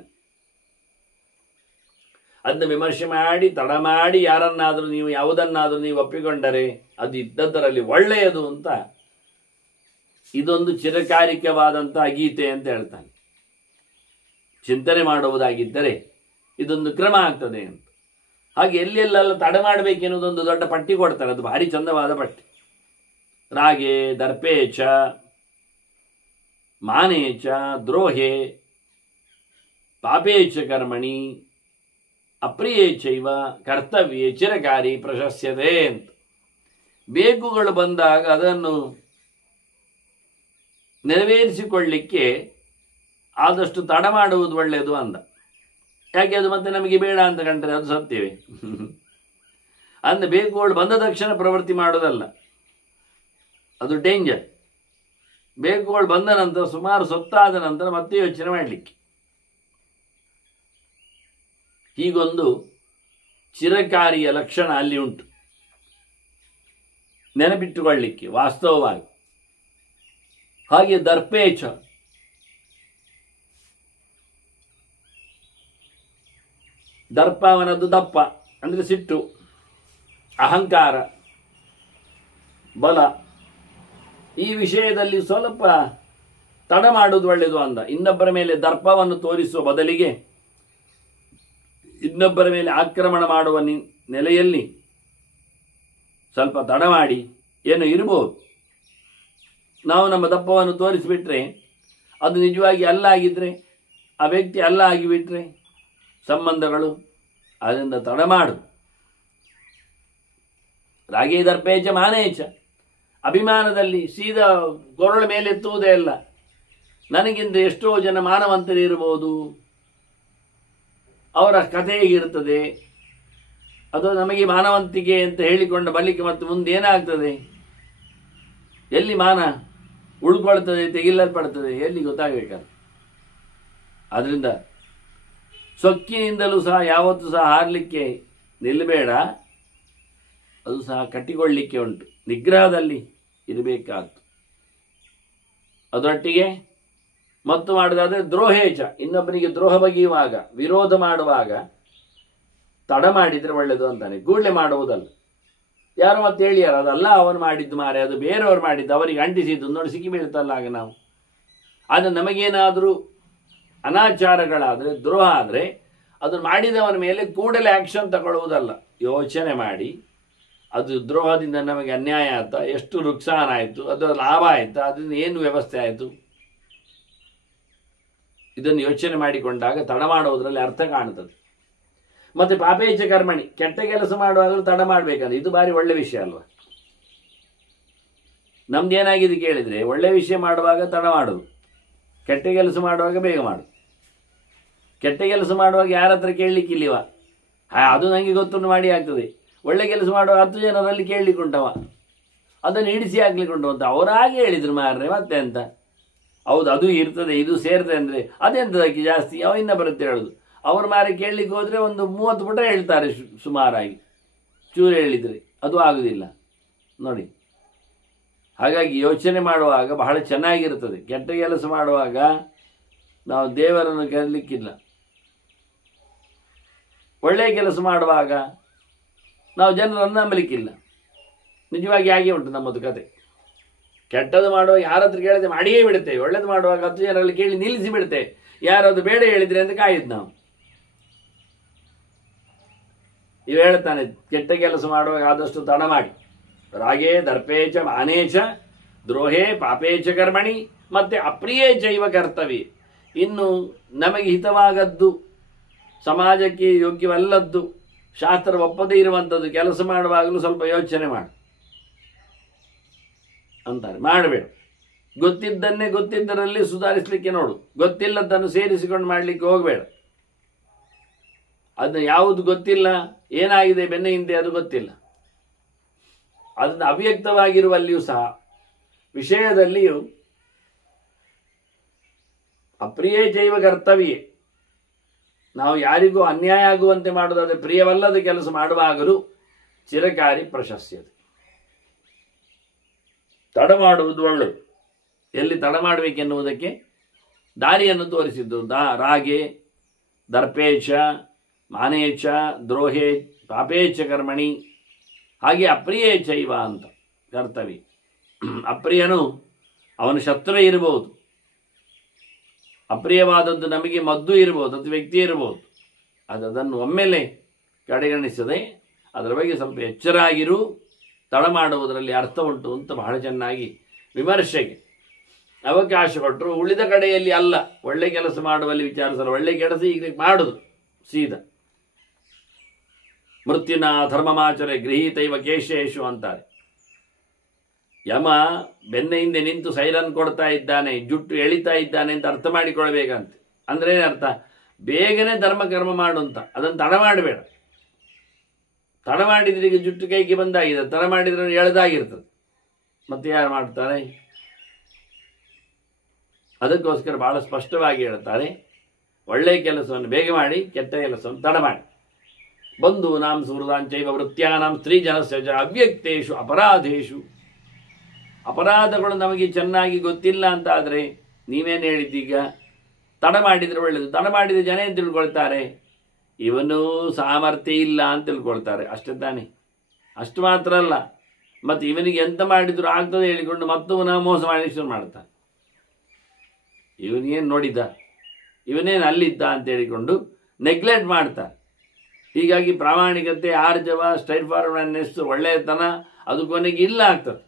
ಅದನ್ನು ವಿಮರ್ಶೆ ಮಾಡಿ ತಡ ಮಾಡಿ ಯಾರನ್ನಾದರೂ ನೀವು ಯಾವುದನ್ನಾದರೂ ನೀವು ಒಪ್ಪಿಕೊಂಡರೆ ಅದು ಇದ್ದದ್ದರಲ್ಲಿ ಒಳ್ಳೆಯದು ಅಂತ ಇದೊಂದು ಚಿರಕಾಲಿಕವಾದಂಥ ಗೀತೆ ಅಂತ ಹೇಳ್ತಾನೆ. ಚಿಂತನೆ ಮಾಡುವುದಾಗಿದ್ದರೆ ಇದೊಂದು ಕ್ರಮ ಆಗ್ತದೆ ಅಂತ. ಹಾಗೆ ಎಲ್ಲೆಲ್ಲೆಲ್ಲ ತಡ ಮಾಡಬೇಕೆನ್ನುವುದೊಂದು ದೊಡ್ಡ ಪಟ್ಟಿ ಕೊಡ್ತಾರೆ, ಅದು ಭಾರಿ ಚಂದವಾದ ಪಟ್ಟಿ. ರಾಗೆ ದರ್ಪೇಚ ಮಾನೇಚ ದ್ರೋಹೆ ಪಾಪೇಚ ಕರ್ಮಣಿ ಅಪ್ರಿಯೇಚೈವ ಕರ್ತವ್ಯೇ ಚಿರಕಾರಿ ಪ್ರಶಸ್ಯತೆ ಅಂತ. ಬೇಕುಗಳು ಬಂದಾಗ ಅದನ್ನು ನೆರವೇರಿಸಿಕೊಳ್ಳಿಕ್ಕೆ ಆದಷ್ಟು ತಡ ಮಾಡುವುದು ಒಳ್ಳೆಯದು ಅಂದ. ಯಾಕೆ ಅದು ಮತ್ತೆ ನಮಗೆ ಬೇಡ ಅಂತ ಕಂಡ್ರೆ ಅದು ಸತ್ಯವೇ? ಅಂದ ಬೇಕುಗಳು ಬಂದ ತಕ್ಷಣ ಪ್ರವೃತ್ತಿ ಮಾಡೋದಲ್ಲ, ಅದು ಡೇಂಜರ್. ಬೇಕುಗಳು ಬಂದ ನಂತರ ಸುಮಾರು ಸೊತ್ತಾದ ನಂತರ ಮತ್ತೆ ಯೋಚನೆ ಮಾಡಲಿಕ್ಕೆ. ಹೀಗೊಂದು ಚಿರಕಾರಿಯ ಲಕ್ಷಣ ಅಲ್ಲಿ ಉಂಟು, ನೆನಪಿಟ್ಟುಕೊಳ್ಳಿಕ್ಕೆ ವಾಸ್ತವವಾಗಿ. ಹಾಗೆ ದರ್ಪೇಚ, ದರ್ಪ ಅವನದ್ದು ದಪ್ಪ ಅಂದರೆ ಸಿಟ್ಟು, ಅಹಂಕಾರ, ಬಲ. ಈ ವಿಷಯದಲ್ಲಿ ಸ್ವಲ್ಪ ತಡ ಮಾಡುವುದು ಒಳ್ಳೆಯದು ಅಂದ. ಇನ್ನೊಬ್ಬರ ಮೇಲೆ ದರ್ಪವನ್ನು ತೋರಿಸುವ ಬದಲಿಗೆ ಇನ್ನೊಬ್ಬರ ಮೇಲೆ ಆಕ್ರಮಣ ಮಾಡುವ ನೆಲೆಯಲ್ಲಿ ಸ್ವಲ್ಪ ತಡ ಮಾಡಿ ಏನೋ ಇರಬಹುದು. ನಾವು ನಮ್ಮ ದಪ್ಪವನ್ನು ತೋರಿಸಿಬಿಟ್ರೆ ಅದು ನಿಜವಾಗಿ ಅಲ್ಲ ಆಗಿದ್ರೆ, ಆ ವ್ಯಕ್ತಿ ಅಲ್ಲ ಆಗಿಬಿಟ್ರೆ ಸಂಬಂಧಗಳು ಅದರಿಂದ ತಡ ಮಾಡು. ರಾಗೇ ದರ್ಪೇಚ ಮಾನೇಚ, ಅಭಿಮಾನದಲ್ಲಿ ಸೀದಾ ಕೊರಳ ಮೇಲೆತ್ತುವುದೇ ಅಲ್ಲ. ನನಗಿಂತ ಎಷ್ಟೋ ಜನ ಮಾನವಂತರು ಇರಬಹುದು, ಅವರ ಕಥೆ ಹೇಗಿರ್ತದೆ, ಅದು ನಮಗೆ ಮಾನವಂತಿಕೆ ಅಂತ ಹೇಳಿಕೊಂಡ ಬಳಿಕ ಮತ್ತೆ ಮುಂದೆ ಏನಾಗ್ತದೆ, ಎಲ್ಲಿ ಮಾನ ಉಳ್ಕೊಳ್ತದೆ, ತೆಗಿಲಲ್ಪಡ್ತದೆ, ಎಲ್ಲಿ ಗೊತ್ತಾಗಬೇಕಲ್ಲ. ಆದ್ದರಿಂದ ಸೊಕ್ಕಿನಿಂದಲೂ ಸಹ ಯಾವತ್ತೂ ಸಹ ಹಾರಲಿಕ್ಕೆ ನಿಲ್ಲಬೇಡ, ಅದು ಸಹ ಕಟ್ಟಿಕೊಳ್ಳಿಕ್ಕೆ ಉಂಟು, ನಿಗ್ರಹದಲ್ಲಿ ಇರಬೇಕಾಗ್ತು. ಅದರೊಟ್ಟಿಗೆ ಮತ್ತು ಮಾಡೋದಾದರೆ ದ್ರೋಹೇಚ, ಇನ್ನೊಬ್ಬನಿಗೆ ದ್ರೋಹ ಬಗೆಯುವಾಗ ವಿರೋಧ ಮಾಡುವಾಗ ತಡ ಮಾಡಿದರೆ ಒಳ್ಳೆಯದು ಅಂತಾನೆ, ಕೂಡಲೇ ಮಾಡುವುದಲ್ಲ. ಯಾರು ಮತ್ತೆ ಹೇಳಿಯಾರ ಅದಲ್ಲ ಅವನು ಮಾಡಿದ್ದು ಮಾರೆ, ಅದು ಬೇರೆಯವರು ಮಾಡಿದ್ದು, ಅವರಿಗೆ ಅಂಟಿಸಿದ್ದು ನೋಡಿ ಸಿಕ್ಕಿ ಬೀಳ್ತಲ್ಲ. ಆಗ ನಾವು ಆದರೆ ನಮಗೇನಾದರೂ ಅನಾಚಾರಗಳಾದರೆ, ದ್ರೋಹ ಆದರೆ ಅದನ್ನು ಮಾಡಿದವನ ಮೇಲೆ ಕೂಡಲೇ ಆ್ಯಕ್ಷನ್ ತಗೊಳ್ಳುವುದಲ್ಲ, ಯೋಚನೆ ಮಾಡಿ ಅದು ದ್ರೋಹದಿಂದ ನಮಗೆ ಅನ್ಯಾಯ ಆಯ್ತಾ, ಎಷ್ಟು ನುಕ್ಸಾನ ಆಯಿತು, ಅದರ ಲಾಭ ಆಯಿತಾ, ಅದರಿಂದ ಏನು ವ್ಯವಸ್ಥೆ ಆಯಿತು, ಇದನ್ನು ಯೋಚನೆ ಮಾಡಿಕೊಂಡಾಗ ತಡ ಮಾಡುವುದರಲ್ಲಿ ಅರ್ಥ ಕಾಣುತ್ತದೆ. ಮತ್ತು ಪಾಪೇಚ ಕರ್ಮಣಿ, ಕೆಟ್ಟ ಕೆಲಸ ಮಾಡುವಾಗಲೂ ತಡ ಮಾಡಬೇಕಂದ್ರೆ ಇದು ಭಾರಿ ಒಳ್ಳೆ ವಿಷಯ ಅಲ್ವಾ. ನಮ್ದೇನಾಗಿದೆ ಕೇಳಿದರೆ, ಒಳ್ಳೆ ವಿಷಯ ಮಾಡುವಾಗ ತಡ ಮಾಡೋದು, ಕೆಟ್ಟ ಕೆಲಸ ಮಾಡುವಾಗ ಬೇಗ ಮಾಡು. ಕೆಟ್ಟ ಕೆಲಸ ಮಾಡುವಾಗ ಯಾರ ಹತ್ರ ಕೇಳಲಿಕ್ಕಿಲ್ಲಿವ, ಅದು ನನಗೆ ಗೊತ್ತುಂಟು ಮಾಡಿ ಆಗ್ತದೆ. ಒಳ್ಳೆ ಕೆಲಸ ಮಾಡುವಾಗ 10 ಜನರಲ್ಲಿ ಕೇಳಲಿಕ್ಕೆ ಉಂಟವ, ಅದನ್ನು ಹಿಡಿಸಿ ಹಾಕ್ಲಿಕ್ಕೆ ಉಂಟು ಅಂತ ಅವರಾಗೆ ಹೇಳಿದ್ರು ಮಾರ್ರೆ, ಮತ್ತೆ ಅಂತ. ಹೌದು, ಅದು ಇರ್ತದೆ, ಇದು ಸೇರ್ತದೆ ಅಂದರೆ ಅದೆಂತದಕ್ಕೆ ಜಾಸ್ತಿ ಅವಿನ್ನ ಬರುತ್ತೆ ಹೇಳೋದು. ಅವ್ರ ಮಾರೆ ಕೇಳಲಿಕ್ಕೆ ಹೋದರೆ ಒಂದು 30 ಪುಟ ಹೇಳ್ತಾರೆ ಸುಮಾರಾಗಿ, ಚೂರು ಹೇಳಿದರೆ ಅದು ಆಗುವುದಿಲ್ಲ ನೋಡಿ. ಹಾಗಾಗಿ ಯೋಚನೆ ಮಾಡುವಾಗ ಬಹಳ ಚೆನ್ನಾಗಿರ್ತದೆ. ಕೆಟ್ಟ ಕೆಲಸ ಮಾಡುವಾಗ ನಾವು ದೇವರನ್ನು ಕರೀಲಿಕ್ಕಿಲ್ಲ, ಒಳ್ಳೆಯ ಕೆಲಸ ಮಾಡುವಾಗ ನಾವು ಜನರನ್ನು ನಂಬಲಿಕ್ಕಿಲ್ಲ. ನಿಜವಾಗಿ ಹಾಗೆ ಉಂಟು ನಮ್ಮದು ಕತೆ. ಕೆಟ್ಟದ್ದು ಮಾಡುವಾಗ ಯಾರ ಹತ್ರ ಕೇಳದೆ ಮಾಡಿಯೇ ಬಿಡುತ್ತೆ, ಒಳ್ಳೇದು ಮಾಡುವಾಗ 10 ಜನರಲ್ಲಿ ಕೇಳಿ ನಿಲ್ಲಿಸಿ ಬಿಡುತ್ತೆ. ಯಾರಾದ್ರು ಬೇಡ ಹೇಳಿದ್ರೆ ಅಂತ ಕಾಯಿದ್ದು ನಾವು. ಇವು ಹೇಳ್ತಾನೆ, ಕೆಟ್ಟ ಕೆಲಸ ಮಾಡುವಾಗ ಆದಷ್ಟು ತಡ ಮಾಡಿ. ರಾಗೇ ದರ್ಪೇಚ ಮಾನೇಚ ದ್ರೋಹೇ ಪಾಪೇಚ ಕರ್ಮಣಿ ಮತ್ತೆ ಅಪ್ರಿಯೇಚ ಇವ ಕರ್ತವ್ಯ. ಇನ್ನು ನಮಗೆ ಹಿತವಾಗದ್ದು, ಸಮಾಜಕ್ಕೆ ಯೋಗ್ಯವಲ್ಲದ್ದು, ಶಾಸ್ತ್ರ ಒಪ್ಪದೇ ಇರುವಂಥದ್ದು ಕೆಲಸ ಮಾಡುವಾಗಲೂ ಸ್ವಲ್ಪ ಯೋಚನೆ ಮಾಡು ಅಂತಾರೆ. ಮಾಡಬೇಡ, ಗೊತ್ತಿದ್ದನ್ನೇ ಗೊತ್ತಿದ್ದರಲ್ಲಿ ಸುಧಾರಿಸಲಿಕ್ಕೆ ನೋಡು, ಗೊತ್ತಿಲ್ಲದನ್ನು ಸೇರಿಸಿಕೊಂಡು ಮಾಡಲಿಕ್ಕೆ ಹೋಗಬೇಡ. ಅದನ್ನ ಯಾವುದು ಗೊತ್ತಿಲ್ಲ, ಏನಾಗಿದೆ ಬೆನ್ನ ಹಿಂದೆ ಅದು ಗೊತ್ತಿಲ್ಲ, ಅದನ್ನು ಅವ್ಯಕ್ತವಾಗಿರುವಲ್ಲಿಯೂ ಸಹ ವಿಷಯದಲ್ಲಿಯೂ ಅಪ್ರಿಯೇ ಚೈವ ಕರ್ತವ್ಯೇ. ನಾವು ಯಾರಿಗೂ ಅನ್ಯಾಯ ಆಗುವಂತೆ ಮಾಡುವುದಾದರೆ ಪ್ರಿಯವಲ್ಲದ ಕೆಲಸ ಮಾಡುವಾಗಲೂ ಚಿರಕಾರಿ ಪ್ರಶಸ್ಯತೆ. ತಡ ಮಾಡುವುದು ಒಳ್ಳೆಯದು. ಎಲ್ಲಿ ತಡ ಮಾಡಬೇಕೆನ್ನುವುದಕ್ಕೆ ದಾರಿಯನ್ನು ತೋರಿಸಿದ್ದು. ರಾಗೆ ದರ್ಪೇಚ ಮಾನೇಚ ದ್ರೋಹೇ ಪಾಪೇಚ ಕರ್ಮಣಿ. ಹಾಗೆ ಅಪ್ರಿಯೇ ಚೈವ ಅಂತ ಕರ್ತವ್ಯ. ಅಪ್ರಿಯನು ಅವನ ಶತ್ರು ಇರಬಹುದು, ಅಪ್ರಿಯವಾದದ್ದು ನಮಗೆ ಮದ್ದು ಇರಬಹುದು, ಅದು ವ್ಯಕ್ತಿ ಇರಬಹುದು. ಅದನ್ನು ಒಮ್ಮೆಲೆ ಕಡೆಗಣಿಸದೆ ಅದರ ಬಗ್ಗೆ ಸ್ವಲ್ಪ ಎಚ್ಚರ ಆಗಿರು. ತಡ ಮಾಡುವುದರಲ್ಲಿ ಅರ್ಥ ಉಂಟು ಅಂತ ಬಹಳ ಚೆನ್ನಾಗಿ ವಿಮರ್ಶೆಗೆ ಅವಕಾಶ ಕೊಟ್ಟರು. ಉಳಿದ ಕಡೆಯಲ್ಲಿ ಅಲ್ಲ, ಒಳ್ಳೆ ಕೆಲಸ ಮಾಡುವಲ್ಲಿ ವಿಚಾರಿಸಲು, ಒಳ್ಳೆ ಕೆಲಸ ಈಗ ಮಾಡುದು ಸೀದಾ. ಮೃತ್ಯುನ ಧರ್ಮಮಾಚರೆ ಗೃಹೀತೈವ ಕೇಶೇಶು ಅಂತಾರೆ. ಯಮ ಬೆನ್ನ ಹಿಂದೆ ನಿಂತು ಸೈರನ್ ಕೊಡ್ತಾ ಇದ್ದಾನೆ, ಜುಟ್ಟು ಎಳಿತಾ ಇದ್ದಾನೆ ಅಂತ ಅರ್ಥ ಮಾಡಿಕೊಳ್ಬೇಕಂತೆ. ಅಂದ್ರೆ ಅರ್ಥ ಬೇಗನೆ ಧರ್ಮ ಕರ್ಮ ಮಾಡು ಅಂತ. ಅದನ್ನು ತಡ ಮಾಡಬೇಡ. ತಡ ಮಾಡಿದ್ರೆ ಈಗ ಜುಟ್ಟು ಕೈಗೆ ಬಂದಾಗಿದೆ, ತಡ ಮಾಡಿದ್ರೆ ಎಳೆದಾಗಿರ್ತದೆ, ಮತ್ತೆ ಯಾರು ಮಾಡ್ತಾರೆ? ಅದಕ್ಕೋಸ್ಕರ ಬಹಳ ಸ್ಪಷ್ಟವಾಗಿ ಹೇಳ್ತಾರೆ, ಒಳ್ಳೆಯ ಕೆಲಸವನ್ನು ಬೇಗ ಮಾಡಿ, ಕೆಟ್ಟ ಕೆಲಸವನ್ನು ತಡ ಮಾಡಿ. ಬಂಧು ನಾಂ ಸುಹೃದಾಂಚೈವ ವೃತ್ಯಾನಾಂ ಸ್ತ್ರೀ ಜನಸ್ಯ ಅವ್ಯಕ್ತೇಶು ಅಪರಾಧೇಶು. ಅಪರಾಧಗಳು ನಮಗೆ ಚೆನ್ನಾಗಿ ಗೊತ್ತಿಲ್ಲ ಅಂತ ಆದರೆ ನೀವೇನು ಹೇಳಿದ್ದೀಗ? ತಡ ಮಾಡಿದರೆ ಒಳ್ಳೆಯದು. ತಡ ಮಾಡಿದ ಜನ ಏನು ತಿಳ್ಕೊಳ್ತಾರೆ? ಇವನು ಸಾಮರ್ಥ್ಯ ಇಲ್ಲ ಅಂತ ತಿಳ್ಕೊಳ್ತಾರೆ, ಅಷ್ಟೇ ತಾನೆ. ಅಷ್ಟು ಮಾತ್ರ ಅಲ್ಲ, ಮತ್ತು ಇವನಿಗೆ ಎಂತ ಮಾಡಿದ್ರು ಆಗ್ತದೆ ಹೇಳಿಕೊಂಡು ಮತ್ತವನ ಮೋಸ ಮಾಡಿ ಶುರು ಮಾಡ್ತಾನೆ. ಇವನೇನು ನೋಡಿದ್ದ, ಇವನೇನು ಅಲ್ಲಿದ್ದ ಅಂತ ಹೇಳಿಕೊಂಡು ನೆಗ್ಲೆಕ್ಟ್ ಮಾಡ್ತಾರೆ. ಹೀಗಾಗಿ ಪ್ರಾಮಾಣಿಕತೆ, ಆರ್ಜವ, ಸ್ಟ್ರೈಟ್ ಫಾರ್ವರ್ಡ್ನೆಸ್, ಒಳ್ಳೆಯತನ ಅದು ಕೊನೆಗೆ ಇಲ್ಲ ಆಗ್ತದೆ.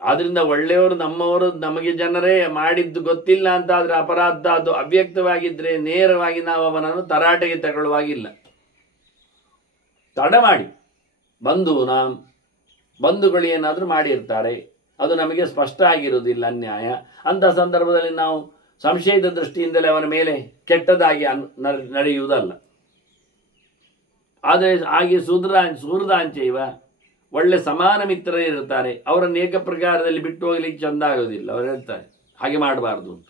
ಆದ್ರಿಂದ ಒಳ್ಳೆಯವರು, ನಮ್ಮವರು, ನಮಗೆ ಜನರೇ ಮಾಡಿದ್ದು ಗೊತ್ತಿಲ್ಲ ಅಂತ ಆದರೆ ಅಪರಾಧ ಅದು ಅವ್ಯಕ್ತವಾಗಿದ್ದರೆ ನೇರವಾಗಿ ನಾವು ಅವನನ್ನು ತರಾಟೆಗೆ ತಗೊಳ್ಳುವಾಗಿಲ್ಲ. ತಡ ಮಾಡಿ ಬಂಧುಗಳು ಏನಾದರೂ ಮಾಡಿರ್ತಾರೆ, ಅದು ನಮಗೆ ಸ್ಪಷ್ಟ ಆಗಿರುವುದಿಲ್ಲ ಅನ್ಯಾಯ. ಅಂತ ಸಂದರ್ಭದಲ್ಲಿ ನಾವು ಸಂಶಯದ ದೃಷ್ಟಿಯಿಂದಲೇ ಅವನ ಮೇಲೆ ಕೆಟ್ಟದಾಗಿ ನಡೆಯುವುದಲ್ಲ. ಆದರೆ ಹಾಗೆ ಸುಹೃದಾಂಚೈವ ಒಳ್ಳೆ ಸಮಾನ ಮಿತ್ರರೇ ಇರ್ತಾರೆ, ಅವರನ್ನು ಏಕ ಪ್ರಕಾರದಲ್ಲಿ ಬಿಟ್ಟು ಹೋಗ್ಲಿಕ್ಕೆ ಚಂದ ಆಗೋದಿಲ್ಲ. ಅವರು ಹೇಳ್ತಾರೆ ಹಾಗೆ ಮಾಡಬಾರ್ದು ಅಂತ.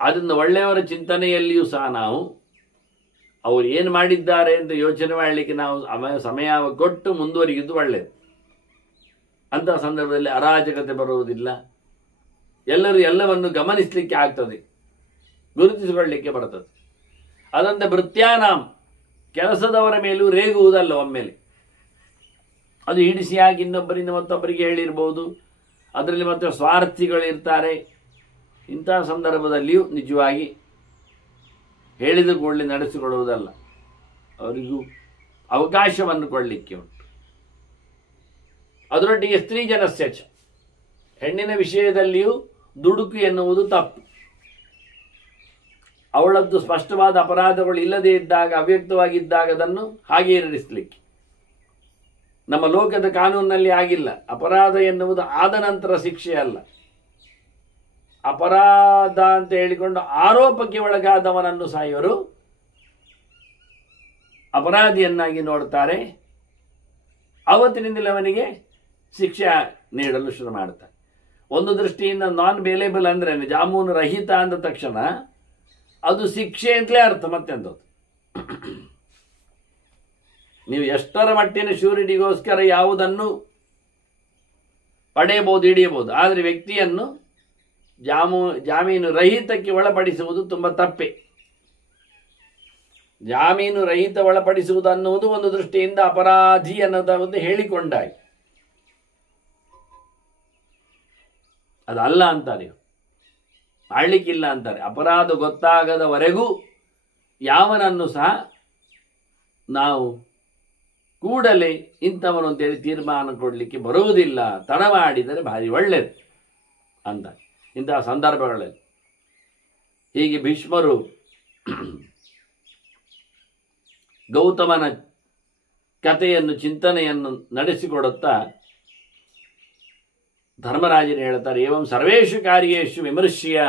ಆದ್ದರಿಂದ ಒಳ್ಳೆಯವರ ಚಿಂತನೆಯಲ್ಲಿಯೂ ಸಹ ನಾವು ಅವರು ಏನು ಮಾಡಿದ್ದಾರೆ ಅಂತ ಯೋಚನೆ ಮಾಡಲಿಕ್ಕೆ ನಾವು ಸಮಯ ಕೊಟ್ಟು ಮುಂದುವರಿಯುವುದು ಒಳ್ಳೆಯದು. ಅಂತಹ ಸಂದರ್ಭದಲ್ಲಿ ಅರಾಜಕತೆ ಬರುವುದಿಲ್ಲ. ಎಲ್ಲರೂ ಎಲ್ಲವನ್ನು ಗಮನಿಸಲಿಕ್ಕೆ ಆಗ್ತದೆ, ಗುರುತಿಸಿಕೊಳ್ಳಲಿಕ್ಕೆ ಬರ್ತದೆ. ಅದಂತೆ ಭೃತ್ಯಾನಾಂ ಕೆಲಸದವರ ಮೇಲೂ ರೇಗುವುದಲ್ಲ ಒಮ್ಮೆಲೆ. ಅದು ಹಿಡಿಸಿಯಾಗಿ ಇನ್ನೊಬ್ಬರಿಂದ ಮತ್ತೊಬ್ಬರಿಗೆ ಹೇಳಿರ್ಬೋದು. ಅದರಲ್ಲಿ ಮತ್ತೆ ಸ್ವಾರ್ಥಿಗಳಿರ್ತಾರೆ. ಇಂತಹ ಸಂದರ್ಭದಲ್ಲಿಯೂ ನಿಜವಾಗಿ ಹೇಳಿದ ಕೂಡಲೇ ನಡೆಸಿಕೊಳ್ಳುವುದಲ್ಲ, ಅವರಿಗೂ ಅವಕಾಶವನ್ನು ಕೊಡಲಿಕ್ಕೆ ಉಂಟು. ಅದರೊಟ್ಟಿಗೆ ಸ್ತ್ರೀ ಜನಸ್ಯ ಚ, ಹೆಣ್ಣಿನ ವಿಷಯದಲ್ಲಿಯೂ ದುಡುಕು ಎನ್ನುವುದು ತಪ್ಪು. ಅವಳದ್ದು ಸ್ಪಷ್ಟವಾದ ಅಪರಾಧಗಳು ಇಲ್ಲದೇ ಇದ್ದಾಗ, ಅವ್ಯಕ್ತವಾಗಿದ್ದಾಗ ಅದನ್ನು ಹಾಗೆ ಇರಿಸಲಿಕ್ಕೆ. ನಮ್ಮ ಲೋಕದ ಕಾನೂನಿನಲ್ಲಿ ಆಗಿಲ್ಲ. ಅಪರಾಧ ಎನ್ನುವುದು ಆದ ನಂತರ ಶಿಕ್ಷೆ ಅಲ್ಲ. ಅಪರಾಧ ಅಂತ ಹೇಳಿಕೊಂಡು ಆರೋಪಕ್ಕೆ ಒಳಗಾದವನನ್ನು ಸಹ ಇವರು ಅಪರಾಧಿಯನ್ನಾಗಿ ನೋಡ್ತಾರೆ. ಅವತ್ತಿನಿಂದಲೇ ಅವನಿಗೆ ಶಿಕ್ಷೆ ನೀಡಲು ಶುರು ಮಾಡ್ತಾರೆ. ಒಂದು ದೃಷ್ಟಿಯಿಂದ ನಾನ್ ಬೇಲೇಬಲ್ ಅಂದ್ರೆ ಜಾಮೂನು ರಹಿತ ಅಂದ ತಕ್ಷಣ ಅದು ಶಿಕ್ಷೆ ಅಂತಲೇ ಅರ್ಥ. ಮತ್ತೆಂದದು ನೀವು ಎಷ್ಟರ ಮಟ್ಟಿನ ಶ್ಯೂರಿಟಿಗೋಸ್ಕರ ಯಾವುದನ್ನು ಪಡೆಯಬಹುದು, ಹಿಡಿಯಬಹುದು. ಆದರೆ ವ್ಯಕ್ತಿಯನ್ನು ಜಾಮೀನು ರಹಿತಕ್ಕೆ ಒಳಪಡಿಸುವುದು ತುಂಬ ತಪ್ಪೆ. ಜಾಮೀನು ರಹಿತ ಒಳಪಡಿಸುವುದು ಅನ್ನುವುದು ಒಂದು ದೃಷ್ಟಿಯಿಂದ ಅಪರಾಧಿ ಅನ್ನೋದ ಒಂದು ಹೇಳಿಕೊಂಡಾಗಿ ಅದಲ್ಲ ಅಂತಾರೆ, ಮಾಡಲಿಕ್ಕಿಲ್ಲ ಅಂತಾರೆ. ಅಪರಾಧ ಗೊತ್ತಾಗದವರೆಗೂ ಯಾವನನ್ನು ಸಹ ನಾವು ಕೂಡಲೇ ಇಂಥವನು ಅಂತೇಳಿ ತೀರ್ಮಾನ ಕೊಡಲಿಕ್ಕೆ ಬರುವುದಿಲ್ಲ. ತಡ ಮಾಡಿದರೆ ಭಾರಿ ಒಳ್ಳೆಯದು ಅಂತ ಇಂತಹ ಸಂದರ್ಭಗಳಲ್ಲಿ. ಹೀಗೆ ಭೀಷ್ಮರು ಗೌತಮನ ಕಥೆಯನ್ನು ಚಿಂತನೆಯನ್ನು ನಡೆಸಿಕೊಡುತ್ತಾ ಧರ್ಮರಾಜರು ಹೇಳ್ತಾರೆ, ಏವಂ ಸರ್ವೇಷು ಕಾರ್ಯೇಷು ವಿಮರ್ಶ್ಯ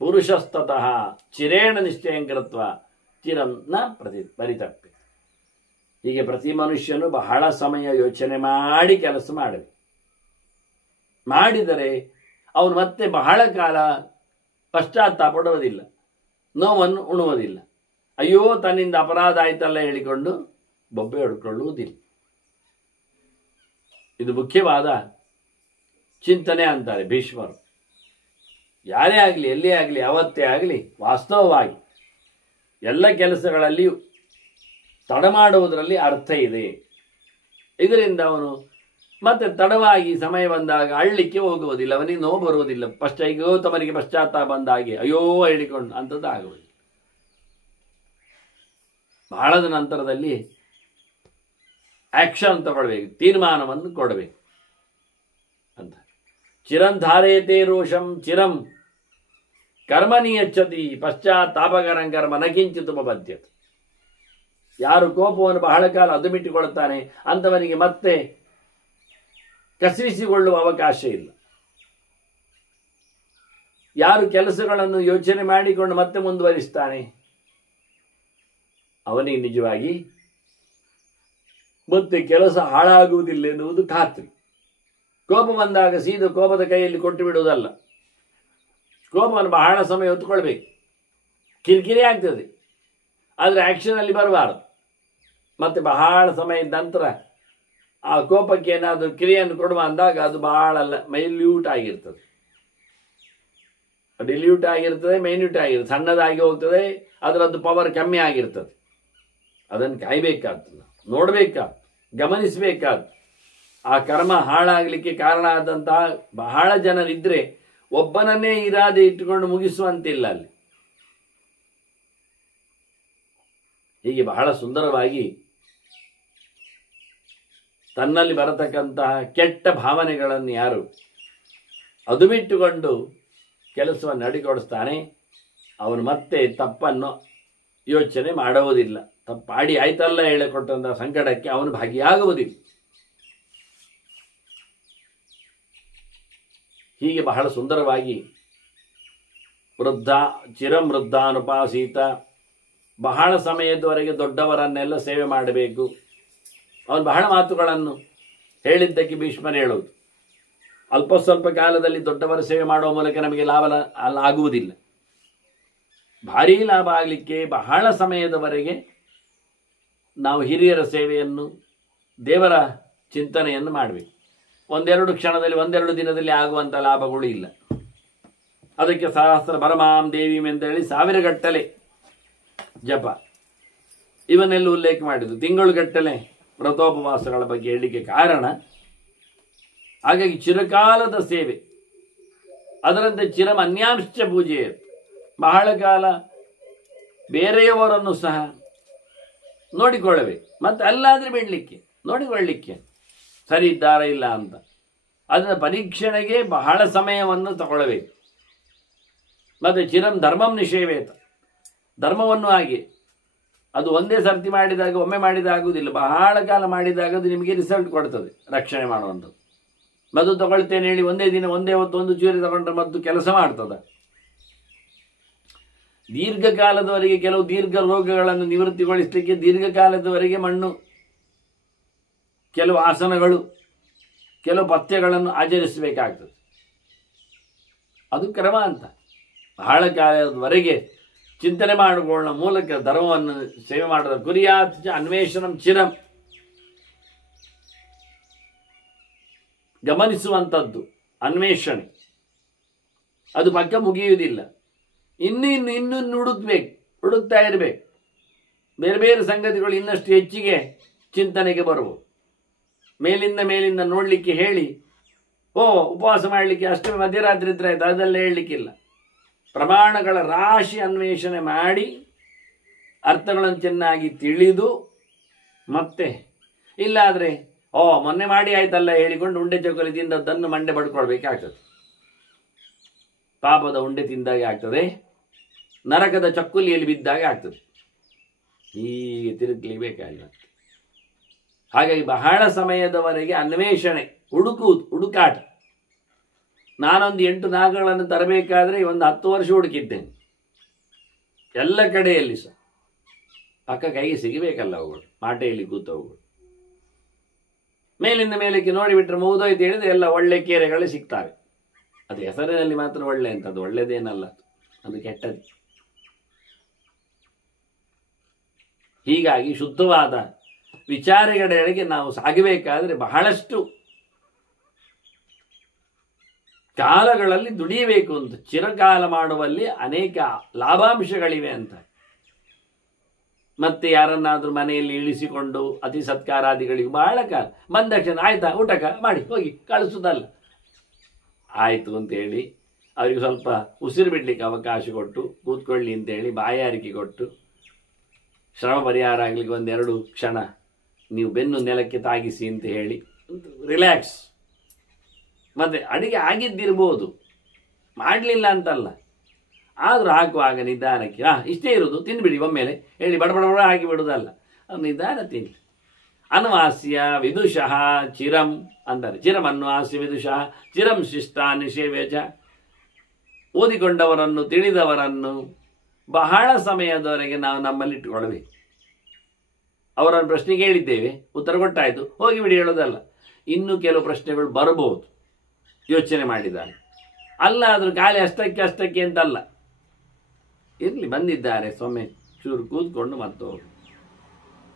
ಪುರುಷಸ್ತತಃ ಚಿರೇಣ ನಿಶ್ಚಯಂ ಕೃತ್ವ ಚಿರಂ ನ ಪರಿತಪ್ಯ. ಹೀಗೆ ಪ್ರತಿ ಮನುಷ್ಯನು ಬಹಳ ಸಮಯ ಯೋಚನೆ ಮಾಡಿ ಕೆಲಸ ಮಾಡಬೇಕು. ಮಾಡಿದರೆ ಅವನು ಮತ್ತೆ ಬಹಳ ಕಾಲ ಪಶ್ಚಾತ್ತಾಪ ಪಡುವುದಿಲ್ಲ, ನೋವನ್ನು ಉಣುವುದಿಲ್ಲ, ಅಯ್ಯೋ ತನ್ನಿಂದ ಅಪರಾಧ ಆಯ್ತಲ್ಲ ಹೇಳಿಕೊಂಡು ಬೊಬ್ಬೆ ಹೊಡ್ಕೊಳ್ಳುವುದಿಲ್ಲ. ಇದು ಮುಖ್ಯವಾದ ಚಿಂತನೆ ಅಂತಾರೆ ಭೀಷ್ಮರು. ಯಾರೇ ಆಗಲಿ, ಎಲ್ಲೇ ಆಗಲಿ, ಯಾವತ್ತೇ ಆಗಲಿ, ವಾಸ್ತವವಾಗಿ ಎಲ್ಲ ಕೆಲಸಗಳಲ್ಲಿಯೂ ತಡ ಮಾಡುವುದರಲ್ಲಿ ಅರ್ಥ ಇದೆ. ಇದರಿಂದ ಅವನು ಮತ್ತೆ ತಡವಾಗಿ ಸಮಯ ಬಂದಾಗ ಅಳ್ಳಿಕ್ಕೆ ಹೋಗುವುದಿಲ್ಲ, ಅವನಿಗೆ ನೋವು ಬರುವುದಿಲ್ಲ. ತಮರಿಗೆ ಪಶ್ಚಾತ್ತಾಪ ಬಂದಾಗೆ ಅಯ್ಯೋ ಹೇಳಿಕೊಂಡು ಅಂಥದ್ದು ಆಗುವುದಿಲ್ಲ. ಬಹಳದ ನಂತರದಲ್ಲಿ ಆಕ್ಷನ್ ತಗೊಳ್ಬೇಕು, ತೀರ್ಮಾನವನ್ನು ಕೊಡಬೇಕು ಅಂತ. ಚಿರಂಧಾರೇತೆ ರೋಷಂ ಚಿರಂ ಕರ್ಮನಿಯಚ್ಚತಿ ಪಶ್ಚಾತ್ತಾಪಕರಂ ಕರ್ಮ ನಕಿಂಚಿತುಪಬದ್ಯತೆ. ಯಾರು ಕೋಪವನ್ನು ಬಹಳ ಕಾಲ ಅದುಮಿಟ್ಟುಕೊಳ್ಳುತ್ತಾನೆ ಅಂಥವನಿಗೆ ಮತ್ತೆ ಕಸಿರಿಸಿಕೊಳ್ಳುವ ಅವಕಾಶ ಇಲ್ಲ. ಯಾರು ಕೆಲಸಗಳನ್ನು ಯೋಚನೆ ಮಾಡಿಕೊಂಡು ಮತ್ತೆ ಮುಂದುವರಿಸ್ತಾನೆ ಅವನಿಗೆ ನಿಜವಾಗಿ ಮತ್ತೆ ಕೆಲಸ ಹಾಳಾಗುವುದಿಲ್ಲ ಎನ್ನುವುದು ಖಾತ್ರಿ. ಕೋಪ ಬಂದಾಗ ಸೀದಾ ಕೋಪದ ಕೈಯಲ್ಲಿ ಕೊಟ್ಟು ಬಿಡುವುದಲ್ಲ. ಕೋಪವನ್ನು ಬಹಳ ಸಮಯ ಹೊತ್ತುಕೊಳ್ಬೇಕು, ಕಿರಿಕಿರಿ ಆಗ್ತದೆ, ಆದರೆ ಆಕ್ಷನಲ್ಲಿ ಬರಬಾರದು. ಮತ್ತೆ ಬಹಳ ಸಮಯದ ನಂತರ ಆ ಕೋಪಕ್ಕೆ ಏನಾದರೂ ಕ್ರಿಯೆಯನ್ನು ಕೊಡುವ ಅಂದಾಗ ಅದು ಬಹಳ ಮೈಲ್ಯೂಟ್ ಆಗಿರ್ತದೆ, ಡಿಲ್ಯೂಟ್ ಆಗಿರ್ತದೆ, ಮೈನ್ಯೂಟ್ ಆಗಿರ್ತದೆ, ಸಣ್ಣದಾಗಿ ಹೋಗ್ತದೆ, ಅದರದ್ದು ಪವರ್ ಕಮ್ಮಿ ಆಗಿರ್ತದೆ. ಅದನ್ನು ಕಾಯಬೇಕಾಗ್ತದೆ, ನೋಡಬೇಕಾದ, ಗಮನಿಸಬೇಕಾದ. ಆ ಕರ್ಮ ಹಾಳಾಗಲಿಕ್ಕೆ ಕಾರಣ ಆದಂತಹ ಬಹಳ ಜನರಿದ್ರೆ ಒಬ್ಬನನ್ನೇ ಇರಾದೆ ಇಟ್ಟುಕೊಂಡು ಮುಗಿಸುವಂತಿಲ್ಲ ಅಲ್ಲಿ. ಹೀಗೆ ಬಹಳ ಸುಂದರವಾಗಿ ತನ್ನಲ್ಲಿ ಬರತಕ್ಕಂತಹ ಕೆಟ್ಟ ಭಾವನೆಗಳನ್ನು ಯಾರು ಅದುಮಿಟ್ಟುಕೊಂಡು ಕೆಲಸವನ್ನು ನಡೆಕೊಡಿಸ್ತಾನೆ ಅವನು ಮತ್ತೆ ತಪ್ಪನ್ನು ಯೋಚನೆ ಮಾಡುವುದಿಲ್ಲ. ತಪ್ಪಾಡಿ ಆಯ್ತಲ್ಲ ಹೇಳಿಕೊಟ್ಟಂತಹ ಸಂಕಟಕ್ಕೆ ಅವನು ಭಾಗಿಯಾಗುವುದಿಲ್ಲ. ಹೀಗೆ ಬಹಳ ಸುಂದರವಾಗಿ ಚಿರಂ ವೃದ್ಧಾನುಪಾಸೀತ, ಬಹಳ ಸಮಯದವರೆಗೆ ದೊಡ್ಡವರನ್ನೆಲ್ಲ ಸೇವೆ ಮಾಡಬೇಕು. ಅವನು ಬಹಳ ಮಾತುಗಳನ್ನು ಹೇಳಿದ್ದಕ್ಕೆ ಭೀಷ್ಮರು ಹೇಳುವುದು, ಅಲ್ಪ ಸ್ವಲ್ಪ ಕಾಲದಲ್ಲಿ ದೊಡ್ಡವರ ಸೇವೆ ಮಾಡುವ ಮೂಲಕ ನಮಗೆ ಲಾಭ ಆಗುವುದಿಲ್ಲ. ಭಾರೀ ಲಾಭ ಆಗಲಿಕ್ಕೆ ಬಹಳ ಸಮಯದವರೆಗೆ ನಾವು ಹಿರಿಯರ ಸೇವೆಯನ್ನು, ದೇವರ ಚಿಂತನೆಯನ್ನು ಮಾಡಬೇಕು. ಒಂದೆರಡು ಕ್ಷಣದಲ್ಲಿ, ಒಂದೆರಡು ದಿನದಲ್ಲಿ ಆಗುವಂಥ ಲಾಭಗಳು ಇಲ್ಲ. ಅದಕ್ಕೆ ಸಹಸ್ರ ಭರಮಾಂ ದೇವೀಂ ಅಂತೇಳಿ 1000 ಗಟ್ಟಲೆ ಜಪ ಇವನ್ನೆಲ್ಲ ಉಲ್ಲೇಖ ಮಾಡಿದ್ದು, ತಿಂಗಳುಗಟ್ಟಲೆ ವ್ರತೋಪವಾಸಗಳ ಬಗ್ಗೆ ಹೇಳಲಿಕ್ಕೆ ಕಾರಣ. ಹಾಗಾಗಿ ಚಿರಕಾಲದ ಸೇವೆ, ಅದರಂತೆ ಚಿರಂ ಅನ್ಯಾಂಶ್ಚ ಪೂಜೆ, ಬಹಳ ಕಾಲ ಬೇರೆಯವರನ್ನು ಸಹ ನೋಡಿಕೊಳ್ಳಬೇಕು. ಮತ್ತೆ ಅಲ್ಲಾದ್ರೆ ಬಿಡಲಿಕ್ಕೆ, ನೋಡಿಕೊಳ್ಳಲಿಕ್ಕೆ ಸರಿ ಇದ್ದಾರಾ ಇಲ್ಲ ಅಂತ ಅದರ ಪರೀಕ್ಷಣೆಗೆ ಬಹಳ ಸಮಯವನ್ನು ತಗೊಳ್ಳಬೇಕು. ಮತ್ತೆ ಚಿರಂ ಧರ್ಮಂ ನಿಷೇವೇತ, ಧರ್ಮವನ್ನು ಹಾಗೆ ಅದು ಒಂದೇ ಸರ್ತಿ ಮಾಡಿದಾಗ, ಒಮ್ಮೆ ಮಾಡಿದಾಗುವುದಿಲ್ಲ, ಬಹಳ ಕಾಲ ಮಾಡಿದಾಗ ಅದು ನಿಮಗೆ ರಿಸಲ್ಟ್ ಕೊಡ್ತದೆ, ರಕ್ಷಣೆ ಮಾಡುವಂಥದ್ದು. ಮದ್ದು ತಗೊಳ್ತೇನೆ ಹೇಳಿ ಒಂದೇ ದಿನ ಒಂದೇ ಹೊತ್ತು ಒಂದು ಚೂರಿ ತಗೊಂಡ್ರೆ ಮದ್ದು ಕೆಲಸ ಮಾಡ್ತದೆ. ದೀರ್ಘಕಾಲದವರೆಗೆ ಕೆಲವು ದೀರ್ಘ ರೋಗಗಳನ್ನು ನಿವೃತ್ತಿಗೊಳಿಸಲಿಕ್ಕೆ ದೀರ್ಘಕಾಲದವರೆಗೆ ಮಣ್ಣು, ಕೆಲವು ಆಸನಗಳು, ಕೆಲವು ಪಥ್ಯಗಳನ್ನು ಆಚರಿಸಬೇಕಾಗ್ತದೆ. ಅದು ಕ್ರಮ ಅಂತ. ಬಹಳ ಕಾಲದವರೆಗೆ ಚಿಂತನೆ ಮಾಡಿಕೊಳ್ಳುವ ಮೂಲಕ ಧರ್ಮವನ್ನು ಸೇವೆ ಮಾಡೋದು. ಕುರಿಯಾತ್ ಅನ್ವೇಷಣಂ ಚಿರಂ, ಗಮನಿಸುವಂಥದ್ದು ಅನ್ವೇಷಣೆ, ಅದು ಪಕ್ಕ ಮುಗಿಯುವುದಿಲ್ಲ. ಇನ್ನೂ ಹುಡುಕ್ತಾ ಇರಬೇಕು. ಬೇರೆ ಬೇರೆ ಸಂಗತಿಗಳು ಇನ್ನಷ್ಟು ಹೆಚ್ಚಿಗೆ ಚಿಂತನೆಗೆ ಬರುವು. ಮೇಲಿಂದ ನೋಡಲಿಕ್ಕೆ ಹೇಳಿ ಉಪವಾಸ ಮಾಡಲಿಕ್ಕೆ ಅಷ್ಟೇ ಮಧ್ಯರಾತ್ರಿ ಇದ್ರೆ ಆಯ್ತು, ಅದೆಲ್ಲ ಹೇಳಲಿಕ್ಕಿಲ್ಲ. ಪ್ರಮಾಣಗಳ ರಾಶಿ ಅನ್ವೇಷಣೆ ಮಾಡಿ ಅರ್ಥಗಳನ್ನು ಚೆನ್ನಾಗಿ ತಿಳಿದು, ಮತ್ತೆ ಇಲ್ಲಾದರೆ ಮೊನ್ನೆ ಮಾಡಿ ಆಯ್ತಲ್ಲ ಹೇಳಿಕೊಂಡು ಉಂಡೆ ಚೌಕಲಿ ತಿಂದದ್ದನ್ನು ಮಂಡೆ ಪಡ್ಕೊಳ್ಬೇಕಾಗ್ತದೆ. ಪಾಪದ ಉಂಡೆ ತಿಂದಾಗೆ ಆಗ್ತದೆ, ನರಕದ ಚಕ್ಕುಲಿಯಲ್ಲಿ ಬಿದ್ದಾಗ ಆಗ್ತದೆ. ಹೀಗೆ ತಿರುಗಲಿಬೇಕಾಗಿಲ್ಲ. ಹಾಗಾಗಿ ಬಹಳ ಸಮಯದವರೆಗೆ ಅನ್ವೇಷಣೆ, ಹುಡುಕಾಟ. ನಾನೊಂದು 8 ನಾಗಗಳನ್ನು ತರಬೇಕಾದ್ರೆ ಒಂದು 10 ವರ್ಷ ಹುಡುಕಿದ್ದೇನೆ ಎಲ್ಲ ಕಡೆಯಲ್ಲಿ ಸಹ. ಪಕ್ಕ ಕೈಗೆ ಸಿಗಬೇಕಲ್ಲ ಅವುಗಳು, ಮಾಟೆಯಲ್ಲಿ ಕೂತವುಗಳು. ಮೇಲಿಂದ ಮೇಲಕ್ಕೆ ನೋಡಿಬಿಟ್ರೆ ಮುಗಿದೋಯ್ತು ಹೇಳಿದ್ರೆ ಎಲ್ಲ ಒಳ್ಳೆ ಕೇರೆಗಳೇ ಸಿಗ್ತವೆ. ಅದು ಹೆಸರಿನಲ್ಲಿ ಮಾತ್ರ ಒಳ್ಳೆ ಅಂತ, ಅದು ಒಳ್ಳೆದೇನಲ್ಲ, ಅದು ಕೆಟ್ಟದ್ದು. ಹೀಗಾಗಿ ಶುದ್ಧವಾದ ವಿಚಾರಗಳೆಡೆಗೆ ನಾವು ಸಾಗಬೇಕಾದ್ರೆ ಬಹಳಷ್ಟು ಕಾಲಗಳಲ್ಲಿ ದುಡಿಯಬೇಕು ಅಂತ. ಚಿರಕಾಲ ಮಾಡುವಲ್ಲಿ ಅನೇಕ ಲಾಭಾಂಶಗಳಿವೆ ಅಂತ. ಮತ್ತೆ ಯಾರನ್ನಾದ್ರೂ ಮನೆಯಲ್ಲಿ ಇಳಿಸಿಕೊಂಡು ಅತಿ ಸತ್ಕಾರಾದಿಗಳಿಗೆ ಬಹಳ ಕಾಲ ಬಂದ ತಕ್ಷಣ ಆಯ್ತಾ ಊಟಕ ಮಾಡಿ ಹೋಗಿ ಕಳಿಸುವುದಲ್ಲ. ಆಯಿತು ಅಂತೇಳಿ ಅವರಿಗೆ ಸ್ವಲ್ಪ ಉಸಿರು ಬಿಡಲಿಕ್ಕೆ ಅವಕಾಶ ಕೊಟ್ಟು ಕೂತ್ಕೊಳ್ಳಿ ಅಂತೇಳಿ ಬಾಯಾರಿಕೆ ಕೊಟ್ಟು ಶ್ರಮ ಪರಿಹಾರ ಆಗಲಿಕ್ಕೆ 1-2 ಕ್ಷಣ ನೀವು ಬೆನ್ನು ನೆಲಕ್ಕೆ ತಾಗಿಸಿ ಅಂತ ಹೇಳಿ ರಿಲ್ಯಾಕ್ಸ್. ಮತ್ತೆ ಅಡಿಗೆ ಆಗಿದ್ದಿರ್ಬೋದು, ಮಾಡಲಿಲ್ಲ ಅಂತಲ್ಲ, ಆದರೂ ಹಾಕುವಾಗ ನಿಧಾನಕ್ಕೆ ಇಷ್ಟೇ ಇರೋದು ತಿಂದುಬಿಡಿ ಒಮ್ಮೆಲೆ ಹೇಳಿ ಬಡಬಡ ಹಾಕಿ ಬಿಡುವುದಲ್ಲ, ನಿಧಾನ ತಿನ್ನಿ. ಅನ್ವಾಸ್ಯ ವಿದುಷಃ ಚಿರಂ ಅಂತಾರೆ. ಚಿರಂ ಅನ್ವಾಸ್ಯ ವಿದುಷಃ ಚಿರಂ ಶಿಷ್ಟ ನಿಷೇವೇಚ. ಓದಿಕೊಂಡವರನ್ನು ತಿಳಿದವರನ್ನು ಬಹಳ ಸಮಯದವರೆಗೆ ನಾವು ನಮ್ಮಲ್ಲಿ ಇಟ್ಟುಕೊಳ್ಬೇಕು. ಅವರನ್ನು ಪ್ರಶ್ನೆ ಕೇಳಿದ್ದೇವೆ, ಉತ್ತರ ಕೊಟ್ಟಾಯಿತು, ಹೋಗಿಬಿಡಿ ಹೇಳೋದಲ್ಲ. ಇನ್ನೂ ಕೆಲವು ಪ್ರಶ್ನೆಗಳು ಬರಬಹುದು ಯೋಚನೆ ಮಾಡಿದ್ದಾರೆ. ಅಲ್ಲ ಆದರೂ ಖಾಲಿ ಅಷ್ಟಕ್ಕೆ ಅಂತಲ್ಲ, ಇರಲಿ ಬಂದಿದ್ದಾರೆ ಸೊಮ್ಮೆ ಚೂರು ಕೂತ್ಕೊಂಡು ಮತ್ತವರು.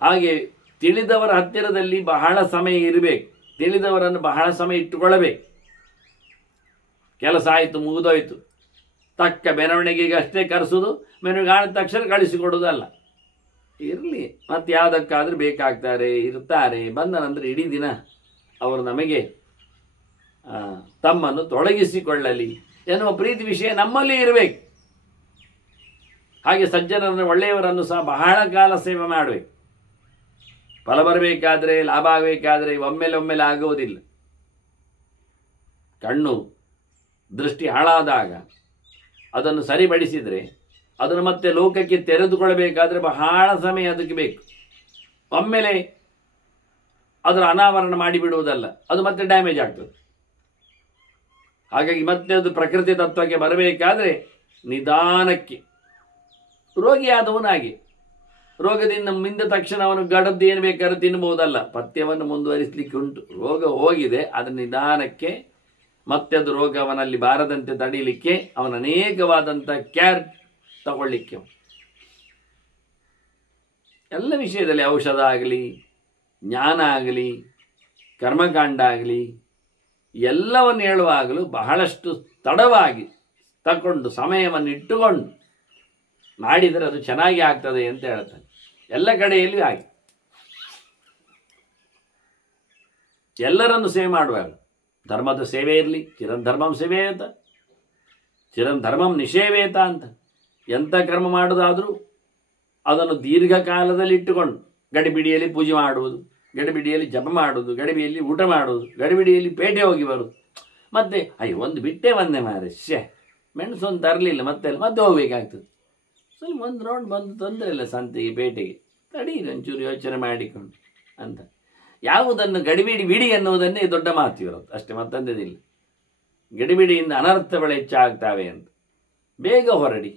ಹಾಗೆ ತಿಳಿದವರ ಹತ್ತಿರದಲ್ಲಿ ಬಹಳ ಸಮಯ ಇರಬೇಕು, ತಿಳಿದವರನ್ನು ಬಹಳ ಸಮಯ ಇಟ್ಟುಕೊಳ್ಳಬೇಕು. ಕೆಲಸ ಆಯಿತು ಮುಗಿದೋಯ್ತು, ತಕ್ಕ ಬೆಳವಣಿಗೆಗೆ ಅಷ್ಟೇ ಕರೆಸೋದು, ಮೆನುಗಾದ ತಕ್ಷಣ ಕಳಿಸಿಕೊಡೋದಲ್ಲ. ಇರಲಿ, ಮತ್ತೆ ಯಾವುದಕ್ಕಾದ್ರೂ ಬೇಕಾಗ್ತಾರೆ, ಇರ್ತಾರೆ. ಬಂದ ನಂತರ ಇಡೀ ದಿನ ಅವರು ನಮಗೆ ತಮ್ಮನ್ನು ತೊಡಗಿಸಿಕೊಳ್ಳಲಿ ಎನ್ನುವ ಪ್ರೀತಿ ವಿಷಯ ನಮ್ಮಲ್ಲಿ ಇರಬೇಕು. ಹಾಗೆ ಸಜ್ಜನರನ್ನು, ಒಳ್ಳೆಯವರನ್ನು ಸಹ ಬಹಳ ಕಾಲ ಸೇವೆ ಮಾಡಬೇಕು. ಫಲ ಬರಬೇಕಾದ್ರೆ, ಲಾಭ ಆಗಬೇಕಾದ್ರೆ ಒಮ್ಮೆಲೆ ಆಗುವುದಿಲ್ಲ. ಕಣ್ಣು ದೃಷ್ಟಿ ಹಾಳಾದಾಗ ಅದನ್ನು ಸರಿಪಡಿಸಿದರೆ ಅದನ್ನು ಮತ್ತೆ ಲೋಕಕ್ಕೆ ತೆರೆದುಕೊಳ್ಳಬೇಕಾದ್ರೆ ಬಹಳ ಸಮಯ ಅದಕ್ಕೆ ಬೇಕು. ಒಮ್ಮೆಲೆ ಅದರ ಅನಾವರಣ ಮಾಡಿಬಿಡುವುದಲ್ಲ, ಅದು ಮತ್ತೆ ಡ್ಯಾಮೇಜ್ ಆಗ್ತದೆ. ಹಾಗಾಗಿ ಮತ್ತೆ ಅದು ಪ್ರಕೃತಿ ತತ್ವಕ್ಕೆ ಬರಬೇಕಾದ್ರೆ ನಿಧಾನಕ್ಕೆ. ರೋಗಿಯಾದವನಾಗಿ ರೋಗದಿಂದ ಮಿಂದ ತಕ್ಷಣ ಅವನು ಗಡದ್ದು ಏನು ಬೇಕಾದ್ರೂ ತಿನ್ನಬಹುದಲ್ಲ, ಪಥ್ಯವನ್ನು ಮುಂದುವರಿಸಲಿಕ್ಕೆ ಉಂಟು. ರೋಗ ಹೋಗಿದೆ, ಅದರ ನಿಧಾನಕ್ಕೆ ಮತ್ತೆ ಅದು ರೋಗ ಅವನಲ್ಲಿ ಬಾರದಂತೆ ತಡೀಲಿಕ್ಕೆ ಅವನ ಅನೇಕವಾದಂಥ ಕೇರ್ ತಗೊಳ್ಳಿಕ್ಕೆ. ಎಲ್ಲ ವಿಷಯದಲ್ಲಿ ಔಷಧ ಆಗಲಿ, ಜ್ಞಾನ ಆಗಲಿ, ಕರ್ಮಕಾಂಡ ಆಗಲಿ, ಎಲ್ಲವನ್ನು ಹೇಳುವಾಗಲೂ ಬಹಳಷ್ಟು ತಡವಾಗಿ ತಗೊಂಡು ಸಮಯವನ್ನು ಇಟ್ಟುಕೊಂಡು ಮಾಡಿದರೆ ಅದು ಚೆನ್ನಾಗಿ ಆಗ್ತದೆ ಅಂತ ಹೇಳ್ತಾನೆ. ಎಲ್ಲ ಕಡೆಯಲ್ಲಿ ಹಾಗೆ ಎಲ್ಲರನ್ನು ಸೇವೆ ಮಾಡುವಾಗ ಧರ್ಮದ ಸೇವೆ ಇರಲಿ, ಚಿರಂಧರ್ಮಂ ಸೇವೆಯತ ಚಿರಂಧರ್ಮಂ ನಿಷೇವೇತ ಅಂತ. ಎಂಥ ಕರ್ಮ ಮಾಡೋದಾದರೂ ಅದನ್ನು ದೀರ್ಘಕಾಲದಲ್ಲಿ ಇಟ್ಟುಕೊಂಡು ಗಡಿಬಿಡಿಯಲ್ಲಿ ಪೂಜೆ ಮಾಡುವುದು, ಗಡಿಬಿಡಿಯಲ್ಲಿ ಜಪ ಮಾಡುವುದು, ಗಡಿಬಿಡಿಯಲ್ಲಿ ಊಟ ಮಾಡುವುದು, ಗಡಿಬಿಡಿಯಲ್ಲಿ ಪೇಟೆ ಹೋಗಿ ಬರುವುದು. ಮತ್ತೆ ಅಯ್ಯೋ ಒಂದು ಬಿಟ್ಟೆ ಬಂದೆ ಮಾರೆ, ಮೆಣಸೊಂದು ತರಲಿಲ್ಲ, ಮತ್ತೆ ಹೋಗ್ಬೇಕಾಗ್ತದೆ. ಸ್ವಲ್ಪ ಒಂದು ರೌಂಡ್ ಬಂದು ತೊಂದರೆ ಇಲ್ಲ ಸಂತೆಗೆ ಪೇಟೆಗೆ, ತಡೀರಿ ಒಂಚೂರು ಯೋಚನೆ ಮಾಡಿಕೊಂಡು ಅಂತ. ಯಾವುದನ್ನು ಗಡಿಬಿಡಿ ಬಿಡಿ ಅನ್ನುವುದನ್ನೇ ದೊಡ್ಡ ಮಾತು ಇರೋದು, ಅಷ್ಟೇ, ಮತ್ತೊಂದೇದಿಲ್ಲ. ಗಡಿಬಿಡಿಯಿಂದ ಅನರ್ಥಗಳು ಹೆಚ್ಚಾಗ್ತಾವೆ ಅಂತ. ಬೇಗ ಹೊರಡಿ,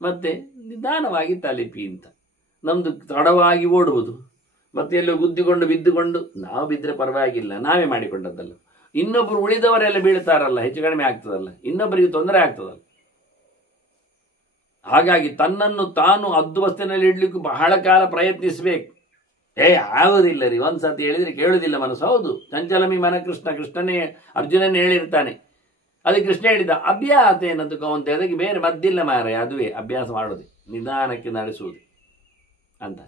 ಮತ್ತೆ ನಿಧಾನವಾಗಿ ತಲುಪಿ ಅಂತ. ನಮ್ಮದು ತಡವಾಗಿ ಓಡುವುದು, ಮತ್ತೆ ಎಲ್ಲೋ ಗುದ್ದಿಕೊಂಡು ಬಿದ್ದುಕೊಂಡು, ನಾವು ಬಿದ್ದರೆ ಪರವಾಗಿಲ್ಲ, ನಾವೇ ಮಾಡಿಕೊಂಡದ್ದಲ್ಲ. ಇನ್ನೊಬ್ಬರು ಉಳಿದವರೆಲ್ಲ ಬೀಳ್ತಾರಲ್ಲ, ಹೆಚ್ಚು ಕಡಿಮೆ ಆಗ್ತದಲ್ಲ, ಇನ್ನೊಬ್ಬರಿಗೆ ತೊಂದರೆ ಆಗ್ತದಲ್ಲ. ಹಾಗಾಗಿ ತನ್ನನ್ನು ತಾನು ಹದ್ದುಬಸ್ತಿನಲ್ಲಿ ಇಡ್ಲಿಕ್ಕೂ ಬಹಳ ಕಾಲ ಪ್ರಯತ್ನಿಸಬೇಕು. ಆಗೋದಿಲ್ಲ ರೀ, ಒಂದ್ಸತಿ ಹೇಳಿದ್ರೆ ಕೇಳುವುದಿಲ್ಲ ಮನಸ್ಸು. ಹೌದು, ಚಂಚಲಮಿ ಮನ ಕೃಷ್ಣನೇ ಅರ್ಜುನನೇ ಹೇಳಿರ್ತಾನೆ. ಅದಕ್ಕೆ ಕೃಷ್ಣ ಹೇಳಿದ ಅಭ್ಯಾಸ ಏನದು ಕೌಂತೆ, ಅದಕ್ಕೆ ಬೇರೆ ಮದ್ದಿಲ್ಲ ಮಾರೆ, ಅದುವೇ ಅಭ್ಯಾಸ ಮಾಡೋದು, ನಿಧಾನಕ್ಕೆ ನಡೆಸುವುದು ಅಂತ.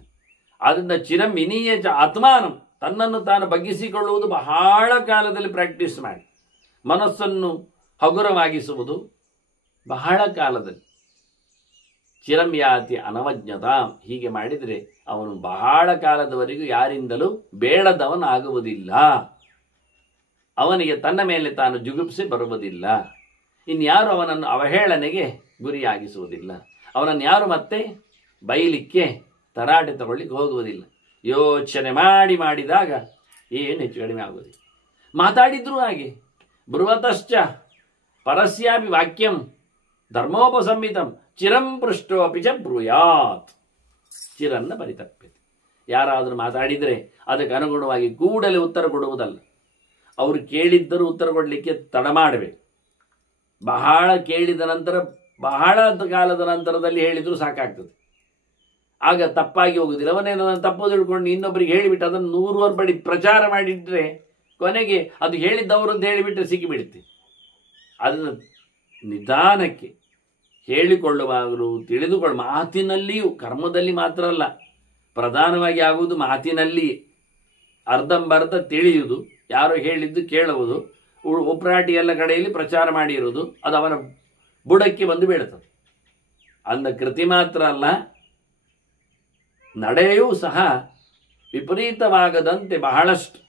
ಆದ್ದರಿಂದ ಚಿರಂ ವಿನೀಯ ಆತ್ಮಾನಂ, ತನ್ನನ್ನು ತಾನು ಬಗ್ಗಿಸಿಕೊಳ್ಳುವುದು ಬಹಳ ಕಾಲದಲ್ಲಿ ಪ್ರಾಕ್ಟೀಸ್ ಮಾಡಿ. ಮನಸ್ಸನ್ನು ಹಗುರವಾಗಿಸುವುದು ಬಹಳ ಕಾಲದಲ್ಲಿ. ಚಿರಂ ಯಾತಿ ಅನವಜ್ಞತಾ, ಹೀಗೆ ಮಾಡಿದರೆ ಅವನು ಬಹಳ ಕಾಲದವರೆಗೂ ಯಾರಿಂದಲೂ ಬೇಡದವನಾಗುವುದಿಲ್ಲ. ಅವನಿಗೆ ತನ್ನ ಮೇಲೆ ತಾನು ಜುಗುಪ್ಸೆ ಬರುವುದಿಲ್ಲ. ಇನ್ಯಾರು ಅವನನ್ನು ಅವಹೇಳನೆಗೆ ಗುರಿಯಾಗಿಸುವುದಿಲ್ಲ. ಅವನನ್ನು ಯಾರು ಮತ್ತೆ ಬೈಲಿಕ್ಕೆ ತರಾಟೆ ತಗೊಳ್ಳಿಕ್ಕೆ ಹೋಗುವುದಿಲ್ಲ. ಯೋಚನೆ ಮಾಡಿದಾಗ ಏನು ಹೆಚ್ಚು ಕಡಿಮೆ ಆಗೋದಿಲ್ಲ. ಮಾತಾಡಿದ್ರು ಹಾಗೆ ಬ್ರುವತಶ್ಚ ಪರಸ್ಯಾಪಿ ವಾಕ್ಯಂ ಧರ್ಮೋಪಸಂಹಿತಂ ಚಿರಂ ಪೃಷ್ಟೋ ಅಪಿ ಚ ಬ್ರೂಯಾತ್. ಚಿರನ್ನ ಪರಿತಪ್ಯತೆ. ಯಾರಾದರೂ ಮಾತಾಡಿದರೆ ಅದಕ್ಕೆ ಅನುಗುಣವಾಗಿ ಕೂಡಲೇ ಉತ್ತರ ಕೊಡುವುದಲ್ಲ. ಅವರು ಕೇಳಿದ್ದರೂ ಉತ್ತರ ಕೊಡಲಿಕ್ಕೆ ತಡ ಮಾಡಬೇಕು. ಬಹಳ ಕೇಳಿದ ನಂತರ ಬಹಳ ಕಾಲದ ನಂತರದಲ್ಲಿ ಹೇಳಿದರೂ ಸಾಕಾಗ್ತದೆ. ಆಗ ತಪ್ಪಾಗಿ ಹೋಗುದಿಲ್ಲ. ಅವನೇನೋ ತಪ್ಪು ತಿಳ್ಕೊಂಡು ಇನ್ನೊಬ್ಬರಿಗೆ ಹೇಳಿಬಿಟ್ಟು ಅದನ್ನು 100 ಬಡಿ ಪ್ರಚಾರ ಮಾಡಿಟ್ರೆ ಕೊನೆಗೆ ಅದು ಹೇಳಿದ್ದವರು ಅಂತ ಹೇಳಿಬಿಟ್ರೆ ಸಿಕ್ಕಿಬಿಡುತ್ತೆ. ಅದನ್ನು ನಿಧಾನಕ್ಕೆ ಹೇಳಿಕೊಳ್ಳುವಾಗಲೂ ಮಾತಿನಲ್ಲಿಯೂ, ಕರ್ಮದಲ್ಲಿ ಮಾತ್ರ ಅಲ್ಲ, ಪ್ರಧಾನವಾಗಿ ಆಗುವುದು ಮಾತಿನಲ್ಲಿ. ಅರ್ಧಂಬರ್ಧ ತಿಳಿಯುವುದು, ಯಾರೋ ಹೇಳಿದ್ದು ಕೇಳುವುದು, ಉಪರಾಟಿ ಎಲ್ಲ ಕಡೆಯಲ್ಲಿ ಪ್ರಚಾರ ಮಾಡಿರುವುದು, ಅದು ಅವನ ಬುಡಕ್ಕೆ ಬಂದು ಬೀಳ್ತದೆ. ಅಂದ ಕೃತಿ ಮಾತ್ರ ಅಲ್ಲ, ನಡೆಯೂ ಸಹ ವಿಪರೀತವಾಗದಂತೆ ಬಹಳಷ್ಟು.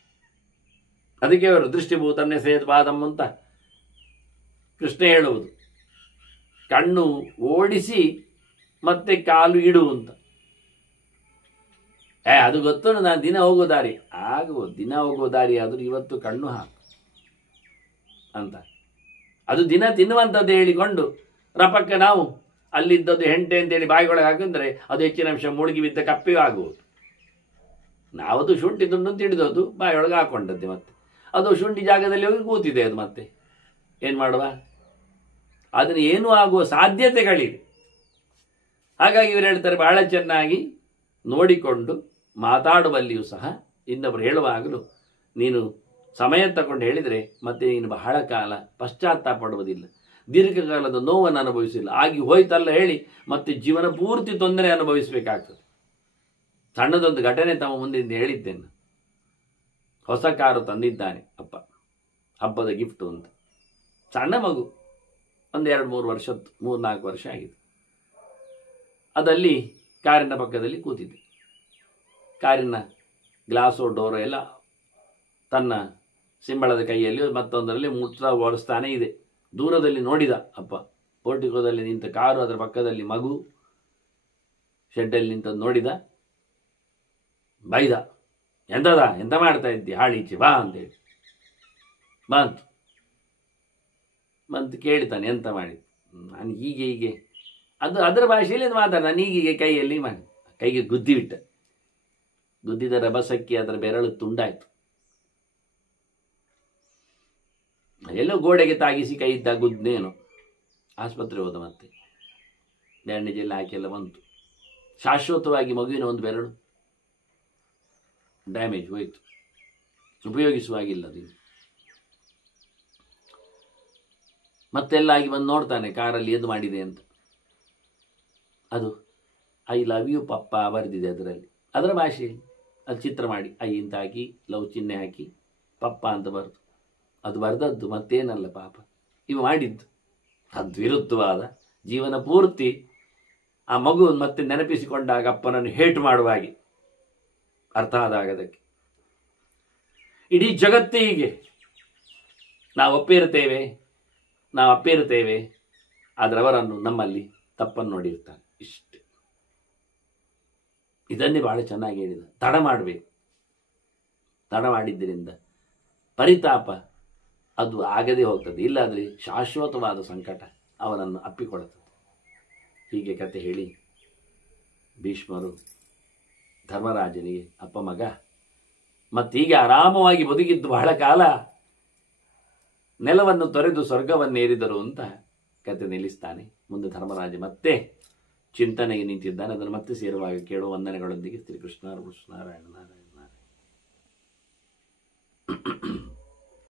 ಅದಕ್ಕೆ ಅವರು ದೃಷ್ಟಿಭೂತನ್ನೇ ಸೇದ್ಪಾದಂ ಅಂತ ಕೃಷ್ಣ ಹೇಳುವುದು. ಕಣ್ಣು ಓಡಿಸಿ ಮತ್ತೆ ಕಾಲು ಇಡು ಅಂತ. ಅದು ಗೊತ್ತು, ನಾನು ದಿನ ಹೋಗೋ ದಾರಿ ಆಗ್ಬೋದು. ದಿನ ಹೋಗೋ ದಾರಿ ಆದರೂ ಇವತ್ತು ಕಣ್ಣು ಹಾಕು ಅಂತ. ಅದು ದಿನ ತಿನ್ನುವಂಥದ್ದು ಹೇಳಿಕೊಂಡು ರಪಕ್ಕ ನಾವು ಅಲ್ಲಿದ್ದದ್ದು ಹೆಂಟೆ ಅಂತೇಳಿ ಬಾಯಿಗೊಳಗೆ ಹಾಕಿದ್ರೆ ಅದು ಹೆಚ್ಚಿನ ಅಂಶ ಮುಳುಗಿ ಬಿದ್ದ ಕಪ್ಪೆಯೂ ಆಗುವುದು. ನಾವದು ಶುಂಠಿ ತುಂಡು ಅಂತ ಹಿಡಿದೋದು ಬಾಯಿಯೊಳಗೆ ಹಾಕೊಂಡದ್ದೆ. ಮತ್ತೆ ಅದು ಶುಂಠಿ ಜಾಗದಲ್ಲಿ ಹೋಗಿ ಕೂತಿದೆ. ಅದು ಮತ್ತೆ ಏನು ಮಾಡುವ? ಅದನ್ನು ಏನೂ ಆಗುವ ಸಾಧ್ಯತೆಗಳಿವೆ. ಹಾಗಾಗಿ ಇವರು ಹೇಳ್ತಾರೆ, ಬಹಳ ಚೆನ್ನಾಗಿ ನೋಡಿಕೊಂಡು ಮಾತಾಡುವಲ್ಲಿಯೂ ಸಹ ಇನ್ನೊಬ್ಬರು ಹೇಳುವಾಗಲೂ ನೀನು ಸಮಯ ತಗೊಂಡು ಹೇಳಿದರೆ ಮತ್ತೆ ನೀನು ಬಹಳ ಕಾಲ ಪಶ್ಚಾತ್ತಾಪ ಪಡುವುದಿಲ್ಲ, ದೀರ್ಘಕಾಲದ ನೋವನ್ನು ಅನುಭವಿಸಿಲ್ಲ. ಆಗಿ ಹೋಯ್ತಲ್ಲ ಹೇಳಿ ಮತ್ತೆ ಜೀವನ ಪೂರ್ತಿ ತೊಂದರೆ ಅನುಭವಿಸಬೇಕಾಗ್ತದೆ. ಸಣ್ಣದೊಂದು ಘಟನೆ ತಮ್ಮ ಮುಂದಿಂದ ಹೇಳಿದ್ದೇನೆ. ಹೊಸ ಕಾರು ತಂದಿದ್ದಾನೆ ಅಪ್ಪ, ಹಬ್ಬದ ಗಿಫ್ಟು ಅಂತ. ಸಣ್ಣ ಮಗು, ಒಂದು 2-3 ವರ್ಷದ್ದು, 3-4 ವರ್ಷ ಆಗಿದೆ. ಅದಲ್ಲಿ ಕಾರಿನ ಪಕ್ಕದಲ್ಲಿ ಕೂತಿದ್ದೆ. ಕಾರಿನ ಗ್ಲಾಸು ಡೋರು ಎಲ್ಲ ತನ್ನ ಸಿಂಬಳದ ಕೈಯಲ್ಲಿ ಮತ್ತೊಂದರಲ್ಲಿ ಮೂತ್ರ ಒರೆಸ್ತಾನೆ ಇದೆ. ದೂರದಲ್ಲಿ ನೋಡಿದ ಅಪ್ಪ, ಪೋರ್ಟಿಕೋದಲ್ಲಿ ನಿಂತ ಕಾರು, ಅದರ ಪಕ್ಕದಲ್ಲಿ ಮಗು ಶೆಡ್ಡಲ್ಲಿ ನಿಂತದ್ದು ನೋಡಿದ, ಬೈದ, ಎಂತ ಮಾಡ್ತಾ ಇದ್ದಿ, ಹಾಳೀಚೆ ಬಾ ಅಂತೇಳಿ. ಬಂತು ಕೇಳ್ತಾನೆ, ಎಂತ ಮಾಡಿ? ನಾನು ಹೀಗೆ ಅದು ಅದರ ಭಾಷೆಯಲ್ಲಿ ಅದು ಮಾತಾಡ. ನಾನು ಹೀಗೆ ಕೈಯಲ್ಲಿ ಮಾಡಿ, ಕೈಗೆ ಗುದ್ದಿ ಬಿಟ್ಟ. ಗುದ್ದಿದ ರಭಸಕ್ಕೆ ಅದರ ಬೆರಳು ತುಂಡಾಯ್ತು. ಎಲ್ಲೋ ಗೋಡೆಗೆ ತಾಗಿಸಿ ಕೈ ಇದ್ದ ಗುದ್ನೇನು. ಆಸ್ಪತ್ರೆ ಹೋದ, ಮತ್ತೆ ಬ್ಯಾಂಡೇಜ್ ಎಲ್ಲ ಹಾಕಿ ಎಲ್ಲ ಬಂತು. ಶಾಶ್ವತವಾಗಿ ಮಗುವಿನ ಒಂದು ಬೆರಳು ಡ್ಯಾಮೇಜ್ ಹೋಯಿತು, ಉಪಯೋಗಿಸುವಾಗಿಲ್ಲ ಅದು. ಮತ್ತೆಲ್ಲ ಆಗಿ ಬಂದು ನೋಡ್ತಾನೆ ಕಾರಲ್ಲಿ ಏನು ಮಾಡಿದೆ ಅಂತ. ಅದು ಐ ಲವ್ ಯು ಪಪ್ಪ ಬರೆದಿದೆ ಅದರಲ್ಲಿ, ಅದರ ಭಾಷೆಯಲ್ಲಿ. ಅದು ಚಿತ್ರ ಮಾಡಿ ಐ ಅಂತ ಹಾಕಿ ಲವ್ ಚಿಹ್ನೆ ಹಾಕಿ ಪಪ್ಪ ಅಂತ ಬರೆದು, ಅದು ಬರೆದದ್ದು ಮತ್ತೇನಲ್ಲ ಪಾಪ, ಇವು ಮಾಡಿದ್ದು. ತದ್ವಿರುದ್ಧವಾದ ಜೀವನ ಪೂರ್ತಿ ಆ ಮಗುವನ್ನು ಮತ್ತೆ ನೆನಪಿಸಿಕೊಂಡಾಗ ಅಪ್ಪನನ್ನು ಹೇಟ್ ಮಾಡುವ ಹಾಗೆ ಅರ್ಥ ಆದಾಗದಕ್ಕೆ. ಇಡೀ ಜಗತ್ತೇ ಹೀಗೆ. ನಾವು ಅಪ್ಪಿರುತ್ತೇವೆ, ಆದರೆ ಅವರನ್ನು ನಮ್ಮಲ್ಲಿ ತಪ್ಪನ್ನು ನೋಡಿರ್ತಾರೆ. ಇಷ್ಟೇ. ಇದನ್ನೇ ಬಹಳ ಚೆನ್ನಾಗಿ ಹೇಳಿದ. ತಡ ಮಾಡಬೇಕು. ತಡ ಮಾಡಿದ್ದರಿಂದ ಪರಿತಾಪ ಅದು ಆಗದೆ ಹೋಗ್ತದೆ. ಇಲ್ಲಾದರೆ ಶಾಶ್ವತವಾದ ಸಂಕಟ ಅವನನ್ನು ಅಪ್ಪಿಕೊಳ್ಳುತ್ತದೆ. ಹೀಗೆ ಕತೆ ಹೇಳಿ ಭೀಷ್ಮರು ಧರ್ಮರಾಜನಿಗೆ ಅಪ್ಪ ಮಗ ಮತ್ತೀಗ ಆರಾಮವಾಗಿ ಬದುಕಿದ್ದು ಬಹಳ ಕಾಲ, ನೆಲವನ್ನು ತೊರೆದು ಸ್ವರ್ಗವನ್ನೇರಿದರು ಅಂತ ಕತೆ ನಿಲ್ಲಿಸ್ತಾನೆ. ಮುಂದೆ ಧರ್ಮರಾಜ ಮತ್ತೆ ಚಿಂತನೆಗೆ ನಿಂತಿದ್ದಾನೆ. ಅದನ್ನು ಮತ್ತೆ ಸೇರುವಾಗ ಕೇಳುವ ವಂದನೆಗಳೊಂದಿಗೆ ಶ್ರೀಕೃಷ್ಣ ನಾರಾಯಣ ನಾರಾಯಣ.